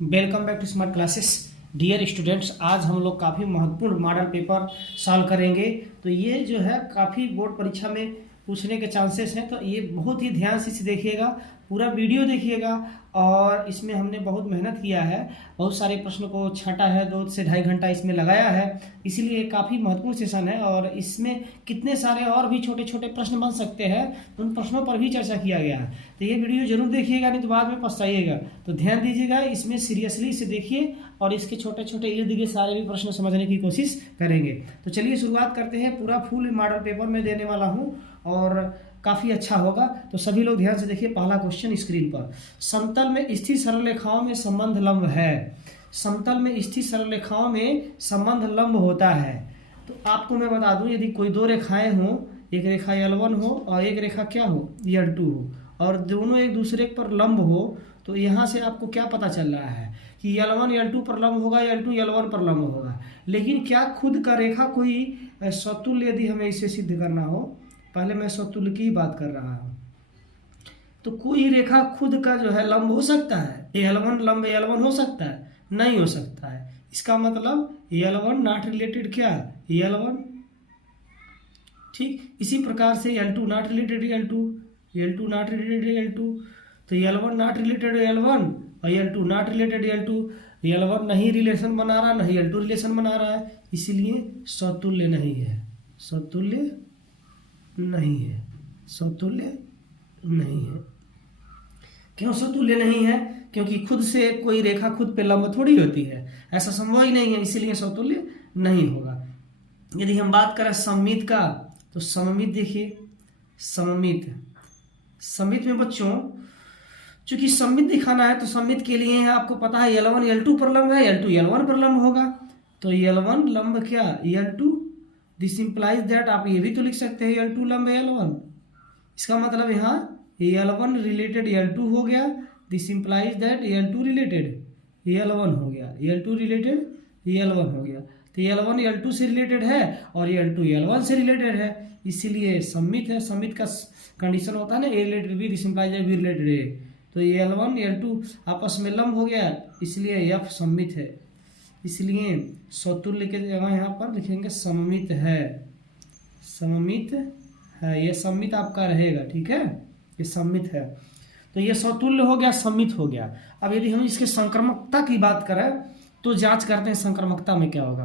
Welcome back to smart classes. Dear students, आज हम लोग काफ़ी महत्वपूर्ण मॉडल पेपर सॉल्व करेंगे। तो ये जो है काफ़ी बोर्ड परीक्षा में पूछने के चांसेस हैं, तो ये बहुत ही ध्यान से इसे देखिएगा, पूरा वीडियो देखिएगा। और इसमें हमने बहुत मेहनत किया है, बहुत सारे प्रश्न को छांटा है, 2 से ढाई घंटा इसमें लगाया है, इसीलिए काफ़ी महत्वपूर्ण सेशन है। और इसमें कितने सारे और भी छोटे छोटे प्रश्न बन सकते हैं, उन प्रश्नों पर भी चर्चा किया गया है। तो ये वीडियो जरूर देखिएगा, नहीं तो बाद में पछताइएगा। तो ध्यान दीजिएगा, इसमें सीरियसली इसे देखिए और इसके छोटे छोटे इर्द गिर्द सारे भी प्रश्न समझने की कोशिश करेंगे। तो चलिए शुरुआत करते हैं। पूरा फुल मॉडल पेपर में देने वाला हूँ और काफ़ी अच्छा होगा, तो सभी लोग ध्यान से देखिए। पहला क्वेश्चन स्क्रीन पर, समतल में स्थित सरल रेखाओं में संबंध लंब है। समतल में स्थित सरल रेखाओं में संबंध लंब होता है। तो आपको मैं बता दूं, यदि कोई दो रेखाएं हों, एक रेखा L1 हो और एक रेखा क्या हो, L2 हो, और दोनों एक दूसरे पर लंब हो, तो यहाँ से आपको क्या पता चल रहा है कि L1 L2 पर लंब होगा, L2 L1 पर लंब होगा। लेकिन क्या खुद का रेखा कोई समतुल्य, यदि हमें इसे सिद्ध करना हो, पहले मैं समतुल्य की बात कर रहा हूँ, तो कोई रेखा खुद का जो है लंब हो सकता है। L1 लंब L1 हो सकता है? नहीं हो सकता है। इसका मतलब L1 नॉट रिलेटेड क्या, L1। ठीक इसी प्रकार से L2 not related L2, L2 not related L2, तो L1 नॉट रिलेटेड L1 और L2 not related L2। L1 नहीं रिलेशन बना रहा, नहीं L2 रिलेशन बना रहा है, इसीलिए समतुल्य नहीं है। समतुल्य नहीं है, समतुल्य नहीं है। क्यों समतुल्य नहीं है? क्योंकि खुद से कोई रेखा खुद पे लंब थोड़ी होती है, ऐसा संभव ही नहीं है, इसीलिए समतुल्य नहीं होगा। यदि हम बात करें सममित का, तो सममित देखिए, सममित में बच्चों चूंकि सममित दिखाना है, तो सममित के लिए है, आपको पता है L1 L2 पर लंब है, L2 L1 पर लंब होगा, तो L1 लंब क्या, L2। दिस इंप्लाइज दैट, आप ये भी तो लिख सकते हैं L2 लंब L1। इसका मतलब यहाँ L1 रिलेटेड L2 हो गया, this implies that L2 related L1 हो गया, L2 रिलेटेड L1 हो गया। तो L1 L2 से रिलेटेड है और L2 L1 से रिलेटेड है, इसीलिए सममित है। सममित का कंडीशन होता है ना, A related B, this implies that B related A. तो L1 L2 आपस में लंब हो गया, इसलिए F सममित है। इसलिए समतुल्य के जगह यहाँ पर लिखेंगे सममित है, सममित है, ये सममित आपका रहेगा। ठीक है, ये सममित है, तो ये समतुल्य हो गया, सममित हो गया। अब यदि हम इसके संक्रामकता की बात करें, तो जांच करते हैं संक्रामकता में क्या होगा।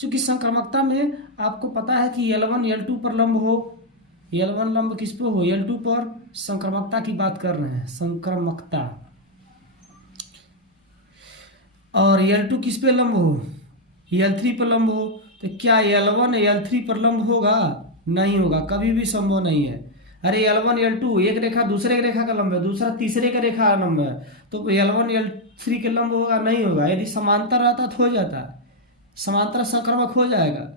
क्योंकि संक्रामकता में आपको पता है कि L1 L2 पर लंब हो, L1 लंब किस पे हो, L2 पर। संक्रामकता की बात कर रहे हैं, संक्रामकता। और L2 किस पे लंब हो, L3 पर लंब हो, तो क्या L1 L3 पर लंब होगा? नहीं होगा, कभी भी संभव नहीं है। अरे L1 L2 एक रेखा दूसरे रेखा का लंब है, दूसरा तीसरे का रेखा लंब है, तो L1 L3 के लंब होगा? नहीं होगा। यदि समांतर रहता तो हो जाता, समांतर संक्रामक हो जाएगा,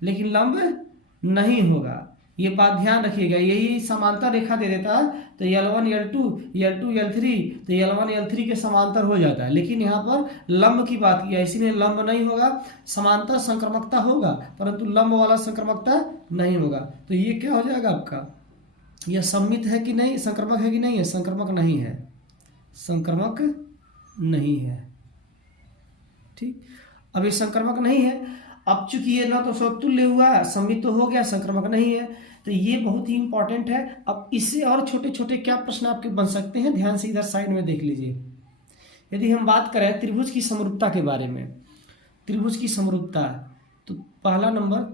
लेकिन लंब नहीं होगा। ये बात ध्यान रखिएगा। यही समांतर रेखा दे देता है तो L1 L2 L2 L3, तो L1 L3 के समांतर हो जाता है, लेकिन यहाँ पर लंब की बात किया, इसीलिए लंब नहीं होगा। समांतर संक्रामकता होगा, परंतु लंब वाला संक्रामकता नहीं होगा। तो ये क्या हो जाएगा आपका, यह सममित है कि नहीं, संक्रामक है कि नहीं है? संक्रामक नहीं है, संक्रामक नहीं है। ठीक, अब ये संक्रामक नहीं है। अब चूंकि ये ना तो समतुल्य हुआ, सममित तो हो गया, संक्रामक नहीं है, तो ये बहुत ही इंपॉर्टेंट है। अब इससे और छोटे छोटे क्या प्रश्न आपके बन सकते हैं, ध्यान से इधर साइड में देख लीजिए। यदि हम बात करें त्रिभुज की समरूपता के बारे में, त्रिभुज की समरूपता, तो पहला नंबर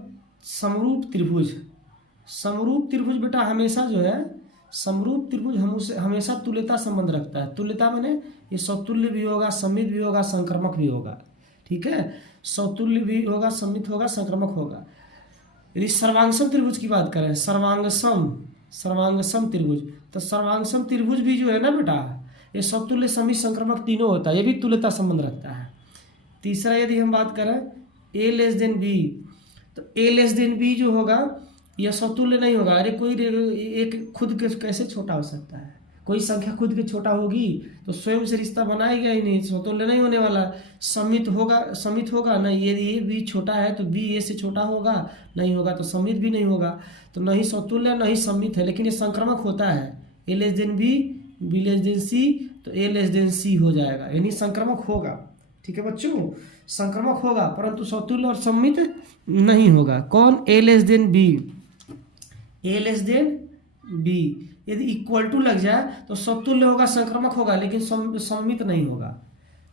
समरूप त्रिभुज। समरूप त्रिभुज बेटा हमेशा जो है, समरूप त्रिभुज हम उसे हमेशा तुल्यता संबंध रखता है। तुल्यता मैंने ये समतुल्य भी होगा, सममित भी होगा, संक्रामक भी होगा। ठीक है, समतुल्य भी होगा, सममित होगा, संक्रामक होगा। यदि सर्वांगसम त्रिभुज की बात करें, सर्वांगसम त्रिभुज, तो सर्वांगसम त्रिभुज भी जो है ना बेटा, ये समतुल्य, सममित, संक्रामक तीनों होता है, ये भी तुल्यता संबंध रखता है। तीसरा यदि हम बात करें A<B, तो A<B जो होगा यह समतुल्य नहीं होगा। अरे कोई एक खुद के कैसे छोटा हो सकता है, कोई संख्या खुद के छोटा होगी तो स्वयं से रिश्ता बनाएगा ही नहीं, समतुल्य नहीं होने वाला। सममित होगा, सममित होगा नहीं, यदि ये भी छोटा है तो बी ए से छोटा होगा, नहीं होगा तो सममित भी नहीं होगा। तो नहीं समतुल्य नहीं सममित है, लेकिन ये संक्रामक होता है। A<B बी लेस देन सी तो ए लेस देन सी हो जाएगा, यानी संक्रमक होगा। ठीक है बच्चों, संक्रमक होगा परंतु समतुल्य और सममित नहीं होगा। कौन? ए लेस देन बी, ए लेस देन बी यदि इक्वल टू लग जाए तो समतुल्य होगा, संक्रमक होगा, लेकिन सममित नहीं होगा।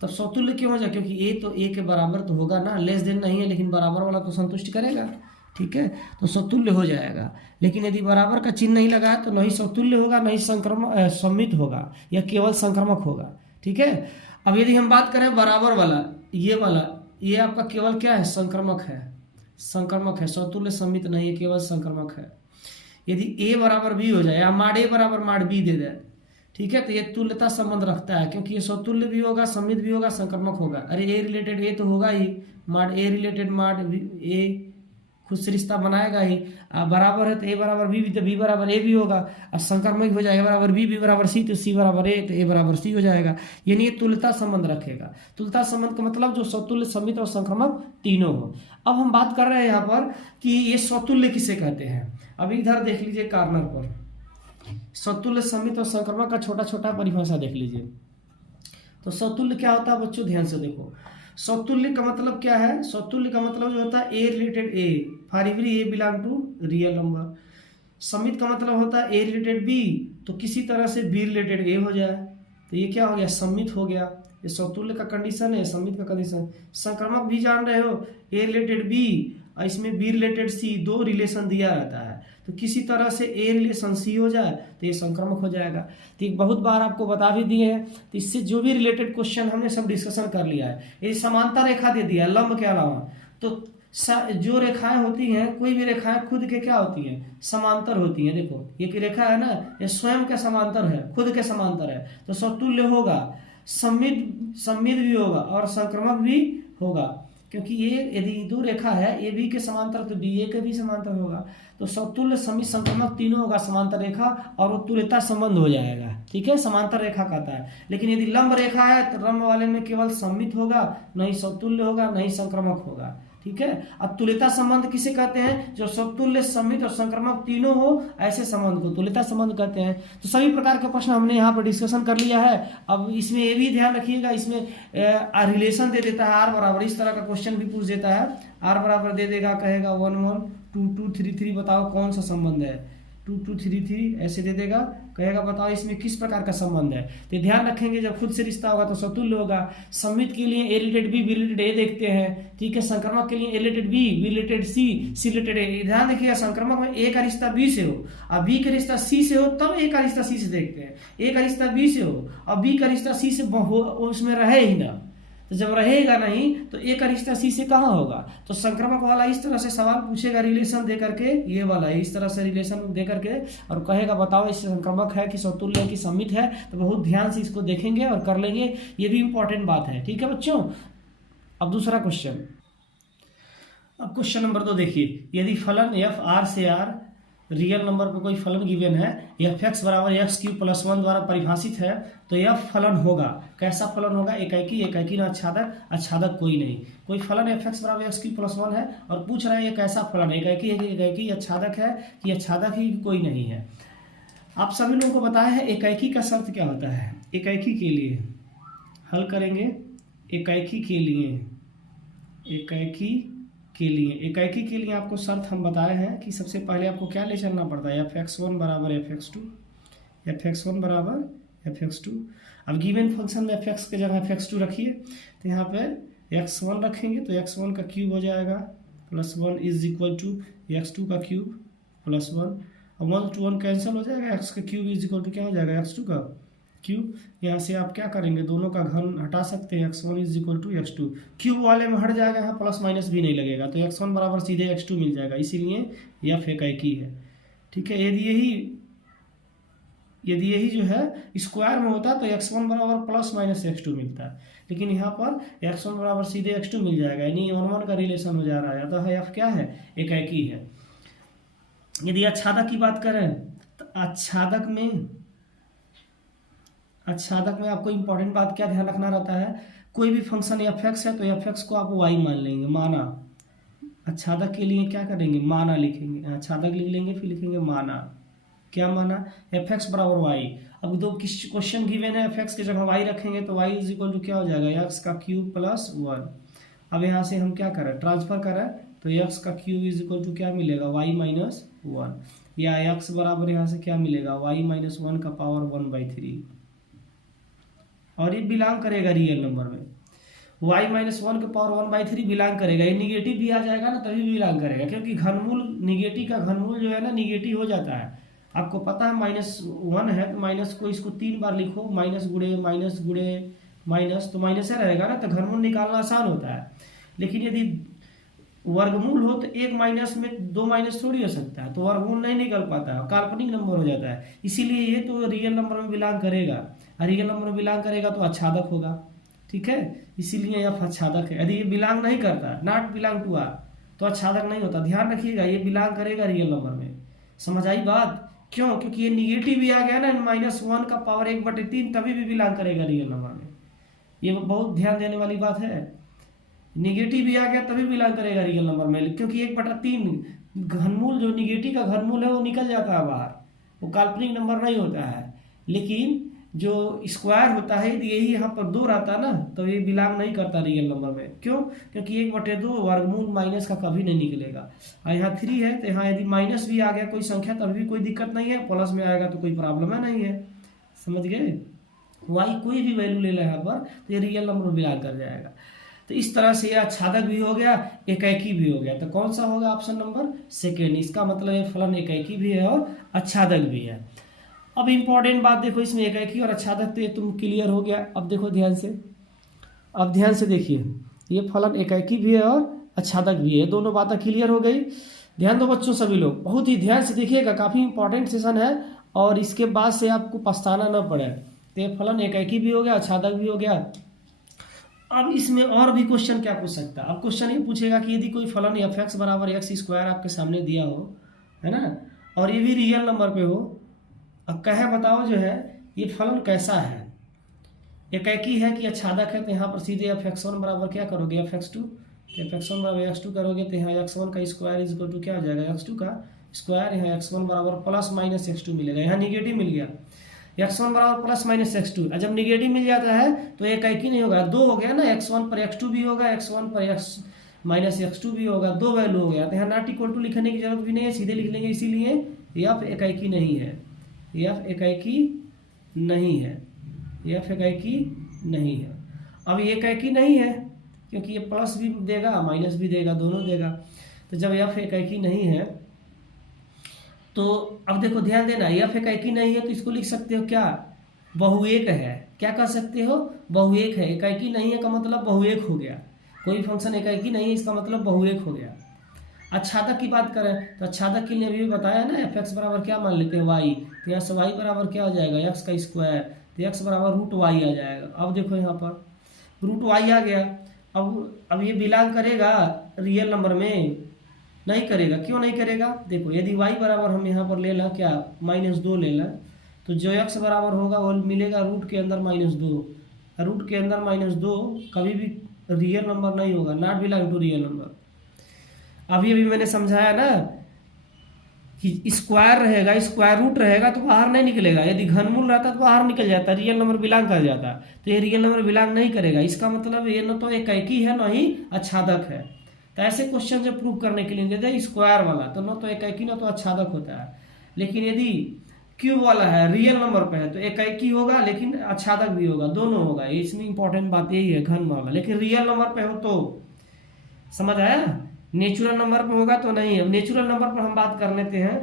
तब समतुल्य क्यों हो जाए? क्योंकि ए तो ए के बराबर तो होगा ना, लेस देन नहीं है लेकिन बराबर वाला तो संतुष्ट करेगा। ठीक है, तो समतुल्य हो जाएगा। लेकिन यदि बराबर का चिन्ह नहीं लगा है तो नहीं समतुल्य होगा, नहीं संक्रमक सममित होगा, या केवल संक्रमक होगा। ठीक है, अब यदि हम बात करें बराबर वाला, ये आपका केवल क्या है? संक्रमक है, संक्रमक है, समतुल्य सममित नहीं है, केवल संक्रमक है। यदि ए बराबर बी हो जाए या माड ए बराबर माड बी दे दे, ठीक है, तो ये तुल्यता संबंध रखता है, क्योंकि ये समतुल्य भी होगा, सममित भी होगा, संक्रमक होगा। अरे ए रिलेटेड ए तो होगा ही, माड ए रिलेटेड माड ए खुद से रिश्ता बनाएगा ही। बराबर है तो ए बराबर बी भी तो बी बराबर ए भी होगा, और संक्रमक हो जाएगा बराबर बी बराबर सी तो सी बराबर ए तो ए बराबर सी हो जाएगा। यानी ये तुल्यता संबंध रखेगा। तुल्यता संबंध का मतलब जो समतुल्य, सममित और संक्रमक तीनों हो। अब हम बात कर रहे हैं यहाँ पर कि ये समतुल्य किसे कहते हैं। अभी इधर देख लीजिए कार्नर पर, समतुल्य, सममित और संक्रमक का छोटा छोटा परिभाषा देख लीजिए। तो समतुल्य क्या होता है बच्चों? ध्यान से देखो, समतुल्य का मतलब क्या है? समतुल्य का मतलब जो होता है A related A, for every A belong to real number. सममित का मतलब होता है ए रिलेटेड बी, तो किसी तरह से बी रिलेटेड ए हो जाए तो ये क्या हो गया? सममित हो गया। ये समतुल्य का कंडीशन है, सममित का कंडीशन। संक्रमक भी जान रहे हो, ए रिलेटेड बी और इसमें बी रिलेटेड सी, दो रिलेशन दिया रहता है, तो किसी तरह से ए रिलेशन सी हो जाए तो ये संक्रमक हो जाएगा। तो एक बहुत बार आपको बता भी दिए हैं, तो इससे जो भी रिलेटेड क्वेश्चन हमने सब डिस्कशन कर लिया है। ये समांतर रेखा दे दिया लंब के अलावा, तो जो रेखाएं होती हैं, कोई भी रेखाएं खुद के क्या होती हैं? समांतर होती हैं। देखो ये रेखा है ना, ये स्वयं के समांतर है, खुद के समांतर है, तो समतुल्य होगा, सममित भी होगा और संक्रमक भी होगा। क्योंकि ये यदि दो रेखा है, ए बी के समांतर तो बी ए के भी समांतर होगा, तो समतुल्य, सममित, संक्रमक तीनों होगा समांतर रेखा, और वो तुल्यता संबंध हो जाएगा। ठीक है, समांतर रेखा कहता है। लेकिन यदि लंब रेखा है तो लंब वाले में केवल सममित होगा, नहीं समतुल्य होगा, नहीं संक्रमक होगा। ठीक है, अब तुल्यता संबंध किसे कहते हैं? जो समतुल्य, सममित और संक्रमक तीनों हो, ऐसे संबंध को तुल्यता संबंध कहते हैं। तो सभी प्रकार के प्रश्न हमने यहाँ पर डिस्कशन कर लिया है। अब इसमें ये भी ध्यान रखिएगा, इसमें रिलेशन दे देता है आर बराबर, इस तरह का क्वेश्चन भी पूछ देता है। आर बराबर दे देगा, कहेगा 1 1 2 2 3 3, बताओ कौन सा संबंध है? 2 2 3 3 ऐसे दे देगा, कहेगा बताओ इसमें किस प्रकार का संबंध है। तो ध्यान रखेंगे, जब खुद से रिश्ता होगा तो समतुल्य होगा। सममित के लिए A related B, B related A देखते हैं। ठीक है, संक्रमक के लिए A related B, B related C, C related A. ध्यान रखिएगा, संक्रमक में ए का रिश्ता बी से हो और बी का रिश्ता सी से हो, तब ए का रिश्ता सी से देखते हैं। ए का रिश्ता बी से हो और बी का रिश्ता सी से उसमें रहे ही ना, तो जब रहेगा नहीं तो ए का रिश्ता सी से कहाँ होगा? तो संक्रमक वाला इस तरह से सवाल पूछेगा, रिलेशन दे करके, ये वाला इस तरह से रिलेशन दे करके, और कहेगा बताओ इस संक्रमक है कि समतुल्य है कि सममित है। तो बहुत ध्यान से इसको देखेंगे और कर लेंगे, ये भी इंपॉर्टेंट बात है। ठीक है बच्चों, अब दूसरा क्वेश्चन। अब क्वेश्चन नंबर 2 देखिए, यदि फलन एफ आर से आर रियल नंबर पर कोई फलन गिवन है, एफ एक्स बराबर एक्स क्यूब प्लस 1 द्वारा परिभाषित है, तो यह फलन होगा। कैसा फलन होगा? एकाएकी, एकाएकी ना आच्छादक, आच्छादक कोई नहीं। कोई फलन एफ एक्स बराबर एक्स क्यूब प्लस 1 है और पूछ रहा है ये कैसा फलन है? एकाएकी है कि एकाएकी, आच्छादक है कि आच्छादक ही कोई नहीं है। आप सभी लोगों को बताया है एकाएकी का शर्त क्या होता है। एकाएकी के लिए हल करेंगे, एकाएकी के लिए, एकाएकी के लिए आपको शर्त हम बताए हैं कि सबसे पहले आपको क्या ले चलना पड़ता है? f(x1) बराबर f(x2), f(x1) बराबर f(x2). अब गिवन फंक्शन में f(x) के जगह f(x2) रखिए, तो यहाँ पे x1 रखेंगे तो x1 का क्यूब हो जाएगा plus 1 is equal to x2 का क्यूब प्लस 1। अब 1 to 1 कैंसिल हो जाएगा, x का क्यूब इज इक्वल टू क्या हो जाएगा? x2 का क्यूब। यहाँ से आप क्या करेंगे? दोनों का घन हटा सकते हैं, x1 is equal to x2। Cube वाले में हट जाएगा, यहाँ प्लस माइनस भी नहीं लगेगा, तो x1 बराबर सीधे x2 मिल जाएगा, इसीलिए यह एकाएकी है। ठीक है, यदि यही जो है स्क्वायर में होता तो x1 बराबर प्लस माइनस x2 मिलता है, लेकिन यहाँ पर x1 बराबर सीधे x2 मिल जाएगा, यानी 1 1 का रिलेशन हो जा रहा है। तो f क्या है? एकाएकी है। यदि आच्छादक की बात करें तो आच्छादक में आपको इंपॉर्टेंट बात क्या ध्यान रखना रहता है? कोई भी फंक्शन f(x) है तो f(x) को आप y मान लेंगे, माना। आच्छादक के लिए क्या करेंगे? माना लिखेंगे, आच्छादक लिख लेंगे, फिर लिखेंगे माना। क्या माना? f(x) बराबर y। अब दो क्वेश्चन गिवन है एफ एक्स के जगह वाई रखेंगे तो वाई इज इक्वल टू क्या हो जाएगा एक्स का क्यूब प्लस 1। अब यहाँ से हम क्या करें ट्रांसफर करें तो एक्स का क्यूब इज इक्वल टू क्या मिलेगा वाई माइनस 1, या एक्स बराबर यहाँ से क्या मिलेगा वाई माइनस 1 का पावर 1/3, और ये बिलोंग करेगा रियल नंबर में। y माइनस 1 का पावर 1/3 बिलोंग करेगा, ये निगेटिव भी आ जाएगा ना तभी बिलोंग करेगा, क्योंकि घनमूल निगेटिव का घनमूल जो है ना निगेटिव हो जाता है। आपको पता है -1 है तो माइनस को इसको 3 बार लिखो, माइनस गुड़े माइनस तो माइनस रहेगा ना, तो घनमूल निकालना आसान होता है। लेकिन यदि वर्गमूल हो तो एक माइनस में 2 माइनस थोड़ी हो सकता है, तो वर्गमूल नहीं निकल पाता है, काल्पनिक नंबर हो जाता है। इसीलिए ये तो रियल नंबर में बिलोंग करेगा, और रियल नंबर में बिलोंग करेगा तो आच्छादक होगा, ठीक है, इसीलिए यह आच्छादक है। यदि ये बिलोंग नहीं करता, नॉट बिलोंग टू आर, तो आच्छादक नहीं होता। ध्यान रखिएगा ये बिलोंग करेगा रियल नंबर में, समझ आई बात? क्यों? क्योंकि ये निगेटिव भी आ गया ना -1 का पावर 1/3, तभी भी बिलोंग करेगा रियल नंबर में। ये बहुत ध्यान देने वाली बात है, निगेटिव भी आ गया तभी बिलोंग करेगा रियल नंबर में, क्योंकि 1/3 घनमूल जो निगेटिव का घनमूल है वो निकल जाता है बाहर, वो काल्पनिक नंबर नहीं होता है। लेकिन जो स्क्वायर होता है यही यहाँ पर 2 रहता है ना, तो ये बिलोंग नहीं करता रियल नंबर में। क्यों? क्योंकि 1/2 वर्गमूल माइनस का कभी नहीं निकलेगा, और यहाँ 3 है तो यहाँ यदि माइनस भी आ गया कोई संख्या तभी भी कोई दिक्कत नहीं है, प्लस में आएगा तो कोई प्रॉब्लम है नहीं है, समझ गए? वाई कोई भी वैल्यू ले लो यहाँ पर तो ये रियल नंबर में बिलोंग कर जाएगा। तो इस तरह से यह आच्छादक भी हो गया, एकाएकी भी हो गया, तो कौन सा होगा ऑप्शन नंबर सेकेंड। इसका मतलब ये फलन एकाएकी भी है और आच्छादक भी है। अब इंपॉर्टेंट बात देखो, इसमें एकाएकी और आच्छादक तो ये तुम क्लियर हो गया। अब देखो ध्यान से, अब ध्यान से देखिए, ये फलन एकाएकी भी है और आच्छादक भी है, दोनों बातें क्लियर हो गई। ध्यान दो बच्चों, सभी लोग बहुत ही ध्यान से देखिएगा, काफ़ी इंपॉर्टेंट सेशन है और इसके बाद से आपको पछताना न पड़े। तो ये फलन एकाएकी भी हो गया, आच्छादक भी हो गया। अब इसमें और भी क्वेश्चन क्या पूछ सकता है? अब क्वेश्चन ये पूछेगा कि यदि कोई फलन f(x) बराबर x² आपके सामने दिया हो, है ना, और ये भी रियल नंबर पे हो, अब कहे बताओ जो है ये फलन कैसा है, एकाएकी है कि आच्छादक है। तो यहाँ पर सीधे f(x1) बराबर क्या करोगे f(x2), तो f(x1) बराबर x2 करोगे तो यहाँ x1 का स्क्वायर इज इक्वल टू क्या हो जाएगा x2 का स्क्वायर, यहाँ x1 बराबर प्लस माइनस x2 मिलेगा, यहाँ निगेटिव मिल गया, x1 बराबर प्लस माइनस x2। जब निगेटिव मिल जाता है तो एकाएकी नहीं होगा, 2 हो गया ना, x1 पर x2 भी होगा, x1 पर x माइनस x2 भी होगा, 2 वैल्यू हो गया। तो यहाँ नॉट इक्वल टू लिखने की जरूरत भी नहीं है, सीधे लिख लेंगे, इसीलिए f एकाएकी नहीं है, f एकाएकी नहीं है, f एकाएकी नहीं है। अब ये एकाएकी नहीं है क्योंकि ये प्लस भी देगा माइनस भी देगा, दोनों देगा। तो जब f एकाएकी नहीं है तो अब देखो ध्यान देना, f एकाएकी नहीं है तो इसको लिख सकते हो क्या, बहुएक है। क्या कह सकते हो? बहुएक है। एकाएकी नहीं है का मतलब बहुएक हो गया, कोई फंक्शन एकाएकी नहीं है इसका मतलब बहुएक हो गया। आच्छादक की बात करें तो आच्छादक के लिए अभी बताया ना, f(x) बराबर क्या मान लेते हैं y, तो यहाँ से y बराबर क्या हो जाएगा x का स्क्वायर, तो x बराबर √y आ जाएगा। अब देखो यहाँ पर √y आ गया। अब ये बिलोंग करेगा रियल नंबर में? नहीं करेगा। क्यों नहीं करेगा? देखो यदि y बराबर हम यहाँ पर ले लें क्या -2 ले लें, तो जो x बराबर होगा वो मिलेगा रूट के अंदर -2, रूट के अंदर -2 कभी भी रियल नंबर नहीं होगा, not belong to real number. अभी मैंने समझाया ना कि स्क्वायर रहेगा, स्क्वायर रूट रहेगा तो बाहर नहीं निकलेगा, यदि घनमूल रहता तो बाहर निकल जाता, रियल नंबर बिलोंग कर जाता। तो ये रियल नंबर बिलोंग नहीं करेगा, इसका मतलब ये न तो एकाएकी है न ही आच्छादक है। तो ऐसे क्वेश्चन जो प्रूव करने के लिए देते हैं स्क्वायर वाला, तो न तो एकाएकी न तो आच्छादक होता है। लेकिन यदि क्यूब वाला है, रियल नंबर पे है, तो एकाएकी होगा लेकिन आच्छादक भी होगा, दोनों होगा। इसमें इंपॉर्टेंट बात यही है, घन वाला। लेकिन रियल नंबर पे हो तो, समझ आया? नेचुरल नंबर पे होगा तो नहीं है। नेचुरल नंबर पर हम बात कर लेते हैं,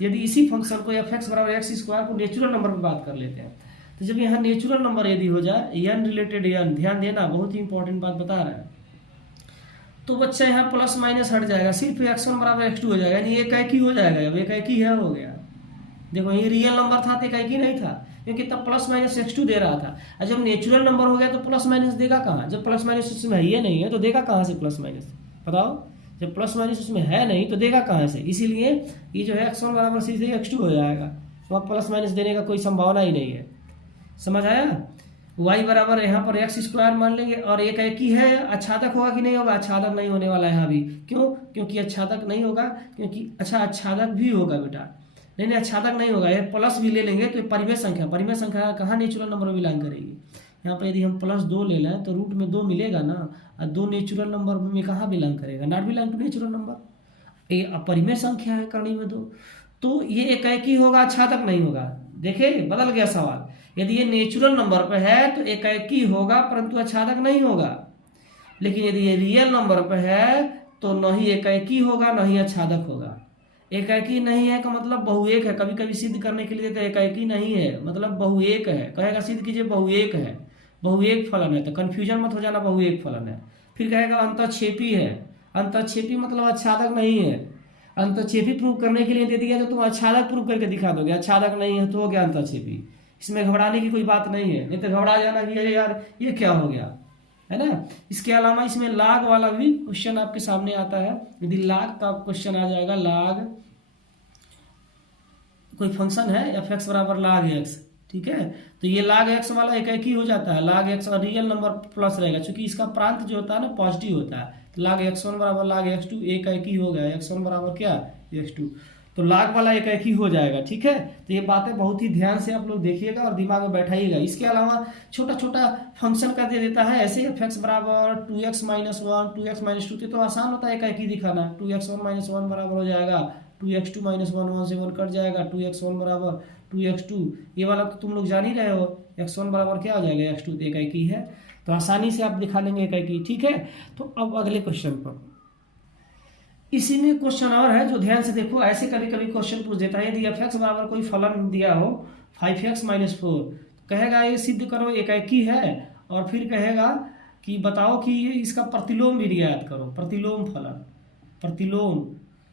यदि इसी फंक्शन को f(x) बराबर x² को नेचुरल नंबर पे बात कर लेते हैं, तो जब यहाँ नेचुरल नंबर यदि हो जाए n रिलेटेड n, ध्यान देना बहुत ही इंपॉर्टेंट बात बता रहा है, तो बच्चा यहाँ प्लस माइनस हट जाएगा, सिर्फ x1 बराबर x2 हो जाएगा, यानी एकाएकी हो जाएगा। अब एकाएकी है, हो गया। देखो ये रियल नंबर था तो एकाएकी नहीं था, क्योंकि तब प्लस माइनस x2 दे रहा था। और जब नेचुरल नंबर हो गया तो प्लस माइनस देगा कहाँ? जब प्लस माइनस उसमें है ही नहीं है तो देगा कहाँ से प्लस माइनस? बताओ, जब प्लस माइनस उसमें है नहीं तो देगा कहाँ से? इसीलिए ये जो है x1 बराबर सीधे x2 हो जाएगा, तो अब प्लस माइनस देने का कोई संभावना ही नहीं है। समझ आया? y बराबर यहाँ पर x² मान लेंगे, और एकाएकी है, आच्छादक होगा कि नहीं होगा? आच्छादक नहीं होने वाला है यहाँ भी। क्यों? क्योंकि आच्छादक नहीं होगा, क्योंकि अच्छा आच्छादक भी होगा बेटा, नहीं नहीं आच्छादक नहीं होगा, ये प्लस भी ले लेंगे तो ये परिमेय संख्या कहाँ नेचुरल नंबर में बिलोंग करेगी। यहाँ पर यदि हम +2 ले लें तो रूट में 2 मिलेगा ना, और 2 नेचुरल नंबर में कहाँ बिलोंग करेगा, not belong to natural number. ये अपरिमेय संख्या है करनी में दो, तो ये एकाएकी होगा, आच्छादक नहीं होगा। देखे बदल गया सवाल, यदि ये नेचुरल नंबर पे है तो एकाएकी होगा परंतु आच्छादक नहीं होगा, लेकिन यदि ये रियल नंबर पे है तो न ही एकाएकी होगा न ही आच्छादक होगा। एकाएकी नहीं है का मतलब बहुएक है, कभी कभी सिद्ध करने के लिए देते एकाएकी नहीं है मतलब बहुएक है, कहेगा सिद्ध कीजिए बहुएक है, बहुएक फलन है, तो कंफ्यूजन मत हो जाना, बहुएक फलन है। फिर कहेगा अंतःक्षेपी है, अंतःक्षेपी मतलब आच्छादक नहीं है। अंतःक्षेपी प्रूव करने के लिए दे दिया तो तुम आच्छादक प्रूव करके दिखा दोगे, आच्छादक नहीं है तो हो गया अंतःक्षेपी। इसमें घबराने की कोई बात नहीं है, नहीं तो घबरा जाना कि अरे यार ये क्या हो गया, है ना। इसके अलावा इसमें लाग वाला भी क्वेश्चन आपके सामने आता है। यदि लाग का क्वेश्चन आ जाएगा, लाग कोई फंक्शन है f(x) बराबर log x, ठीक है, तो ये log x वाला एकाएकी हो जाता है, log x और रियल नंबर प्लस रहेगा, क्योंकि इसका प्रांत जो होता है ना पॉजिटिव होता है, तो log x1 बराबर log x2 एकाएकी हो गया, x1 बराबर क्या x2, तो log वाला एकाएकी हो जाएगा। ठीक है, तो ये बातें बहुत ही ध्यान से आप लोग देखिएगा और दिमाग में बैठाइएगा। इसके अलावा छोटा छोटा फंक्शन का दे देता है ऐसे, f(x) बराबर 2x - 1 2x - 2, तो आसान होता है एकाएकी दिखाना। 2x1 - 1 बराबर हो जाएगा 2x2 - 1 1 से 1 कट जाएगा, 2x1 बराबर 2x2, ये वाला तो तुम लोग जान ही रहे हो, x1 बराबर क्या हो जाएगा x2, तो एकाएकी है, तो आसानी से आप दिखा लेंगे एकाएकी। ठीक है, तो अब अगले क्वेश्चन पर, इसी में क्वेश्चन और है जो ध्यान से देखो, ऐसे कभी कभी क्वेश्चन पूछ देता है, यदि f(x) बराबर कोई फलन दिया हो 5x - 4, कहेगा ये सिद्ध करो एकाएकी है, और फिर कहेगा कि बताओ कि ये इसका प्रतिलोम भी ज्ञात करो, प्रतिलोम फलन, प्रतिलोम,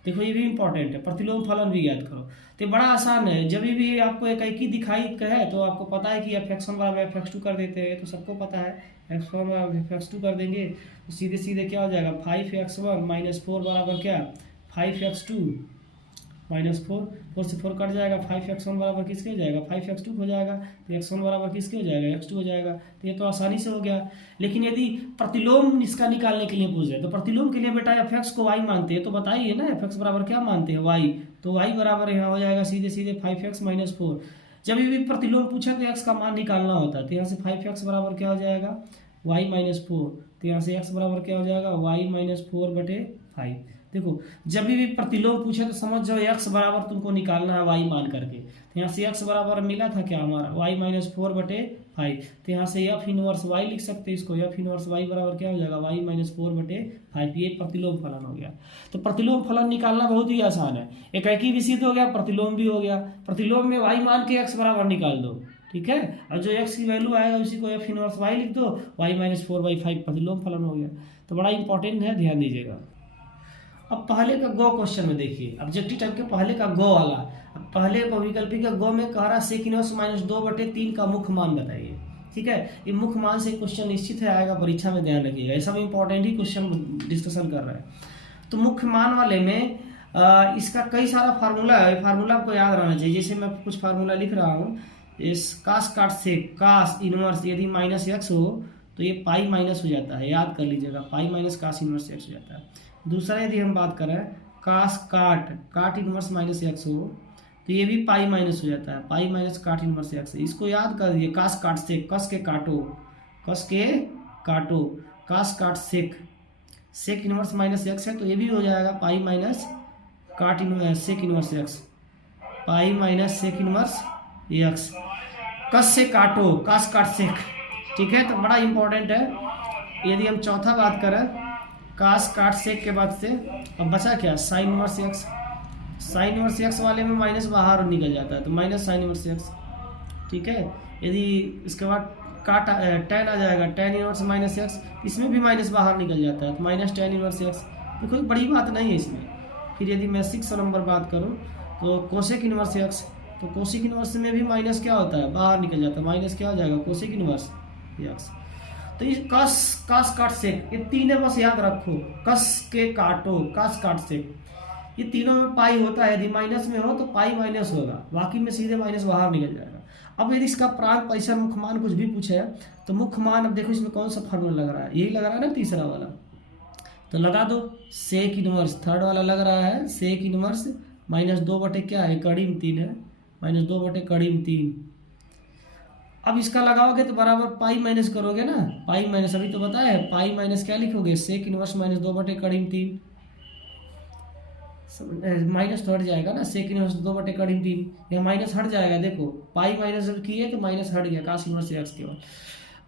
देखो ये भी इंपॉर्टेंट है, प्रतिलोम फलन भी ज्ञात करो। तो बड़ा आसान है, जब भी आपको एकाएकी दिखाई कहे तो आपको पता है कि f(x1) बराबर f(x2) कर देते हैं, तो सबको पता है f1 बराबर f(x2) कर देंगे तो सीधे सीधे क्या हो जाएगा 5x1 - 4 बराबर क्या 5x2 - 4, 4 से 4 कट जाएगा, 5x1 बराबर किसके हो जाएगा 5x2 हो जाएगा, तो x1 बराबर किसके हो जाएगा x2 हो जाएगा, तो ये तो आसानी से हो गया। लेकिन यदि प्रतिलोम इसका निकालने के लिए पूछ रहे तो प्रतिलोम के लिए बेटा f(x) को y मानते हैं, तो बताइए ना f(x) बराबर क्या मानते हैं y, तो y बराबर यहाँ हो जाएगा सीधे सीधे 5x - 4। जब भी प्रतिलोम पूछा तो x का मान निकालना होता है, तो यहाँ से 5x बराबर क्या हो जाएगा y - 4, तो यहाँ से x बराबर क्या हो जाएगा y - 4/5। देखो जब भी प्रतिलोम पूछे तो समझ जाओ x बराबर तुमको निकालना है y मान करके, तो यहाँ से x बराबर मिला था क्या हमारा y - 4/5, तो यहाँ से f इनवर्स y लिख सकते हैं इसको, f इनवर्स y बराबर क्या हो जाएगा y - 4/5, ये प्रतिलोम फलन हो गया। तो प्रतिलोम फलन निकालना बहुत ही आसान है, एकाएकी भी सिद्ध हो गया, प्रतिलोम भी हो गया। प्रतिलोम में y मान के x बराबर निकाल दो, ठीक है, और जो x की वैल्यू आएगा उसी को f इनवर्स y लिख दो, y - 4/5 प्रतिलोम फलन हो गया। तो बड़ा इंपॉर्टेंट है, ध्यान दीजिएगा। अब पहले का गो क्वेश्चन में देखिए, ऑब्जेक्टिव टाइप के पहले का गो वाला, अब पहले बहुविकल्पी का गो में कह रहा सेक इनवर्स -2/3 का मुख्य मान बताइए। ठीक है, ये मुख्य मान से क्वेश्चन निश्चित है आएगा परीक्षा में, ध्यान रखिएगा, ये सब इंपॉर्टेंट ही क्वेश्चन डिस्कशन कर रहा है। तो मुख्य मान वाले में इसका कई सारा फार्मूला है, फार्मूला आपको याद रहना चाहिए। जैसे मैं कुछ फार्मूला लिख रहा हूँ, इस कास काट से कास इनवर्स यदि -x हो तो ये पाई माइनस हो जाता है, याद कर लीजिएगा, pi minus cos inverse x हो जाता है। दूसरा यदि हम बात करें कास काट इनवर्स -x हो तो ये भी पाई माइनस हो जाता है, पाई माइनस काट इनवर्स x। इसको याद कर दीजिए, कास काट से कस के काटो, कास काट सेक इनवर्स -x है तो ये भी हो जाएगा pi minus cot inverse sec inverse x, pi minus sec inverse x, cos से काटो कास काट सेक। ठीक है, तो बड़ा इंपॉर्टेंट है। यदि हम चौथा बात करें कास काट सेक के बाद से अब बचा क्या sine inverse x, sine inverse x वाले में माइनस बाहर निकल जाता है तो माइनस साइन इनवर्स x। ठीक है, यदि इसके बाद काट टेन आ जाएगा टेन इनवर्स -x, इसमें भी माइनस बाहर निकल जाता है तो माइनस टेन इनवर्स x, तो कोई बड़ी बात नहीं है इसमें। फिर यदि मैं 6 नंबर बात करूँ तो कोसेक इनवर्स x, तो कोसेक इनवर्स में भी माइनस क्या होता है बाहर निकल जाता है, माइनस क्या हो जाएगा कोसेक इनवर्स x। तो ये कस काट सेक, ये तीनों बस याद रखो, कस के काटो कास काट सेक, ये तीनों में पाई होता है, यदि माइनस में हो तो पाई माइनस होगा, बाकी में सीधे माइनस बाहर निकल जाएगा। अब यदि इसका प्रांत पैसा मुख्य मान कुछ भी पूछे तो मुख्य मान, अब देखो इसमें कौन सा फार्मूला लग रहा है, यही लग रहा है ना तीसरा वाला, तो लगा दो सेक इनवर्स, थर्ड वाला लग रहा है सेक इनवर्स माइनस 2 क्या है, कड़ी में 3 है, -2 कड़ी में 3। अब इसका लगाओगे तो बराबर पाई माइनस करोगे ना, पाई माइनस अभी तो बताया है, पाई माइनस क्या लिखोगे, सेक इनवर्स -2 कड़ी में 3, माइनस तो हट जाएगा ना, सेक इनवर्स 2 कड़ी में 3, यह माइनस हट जाएगा। देखो पाई माइनस जब किए तो माइनस हट गया काश इनवर्स एक्स केवल।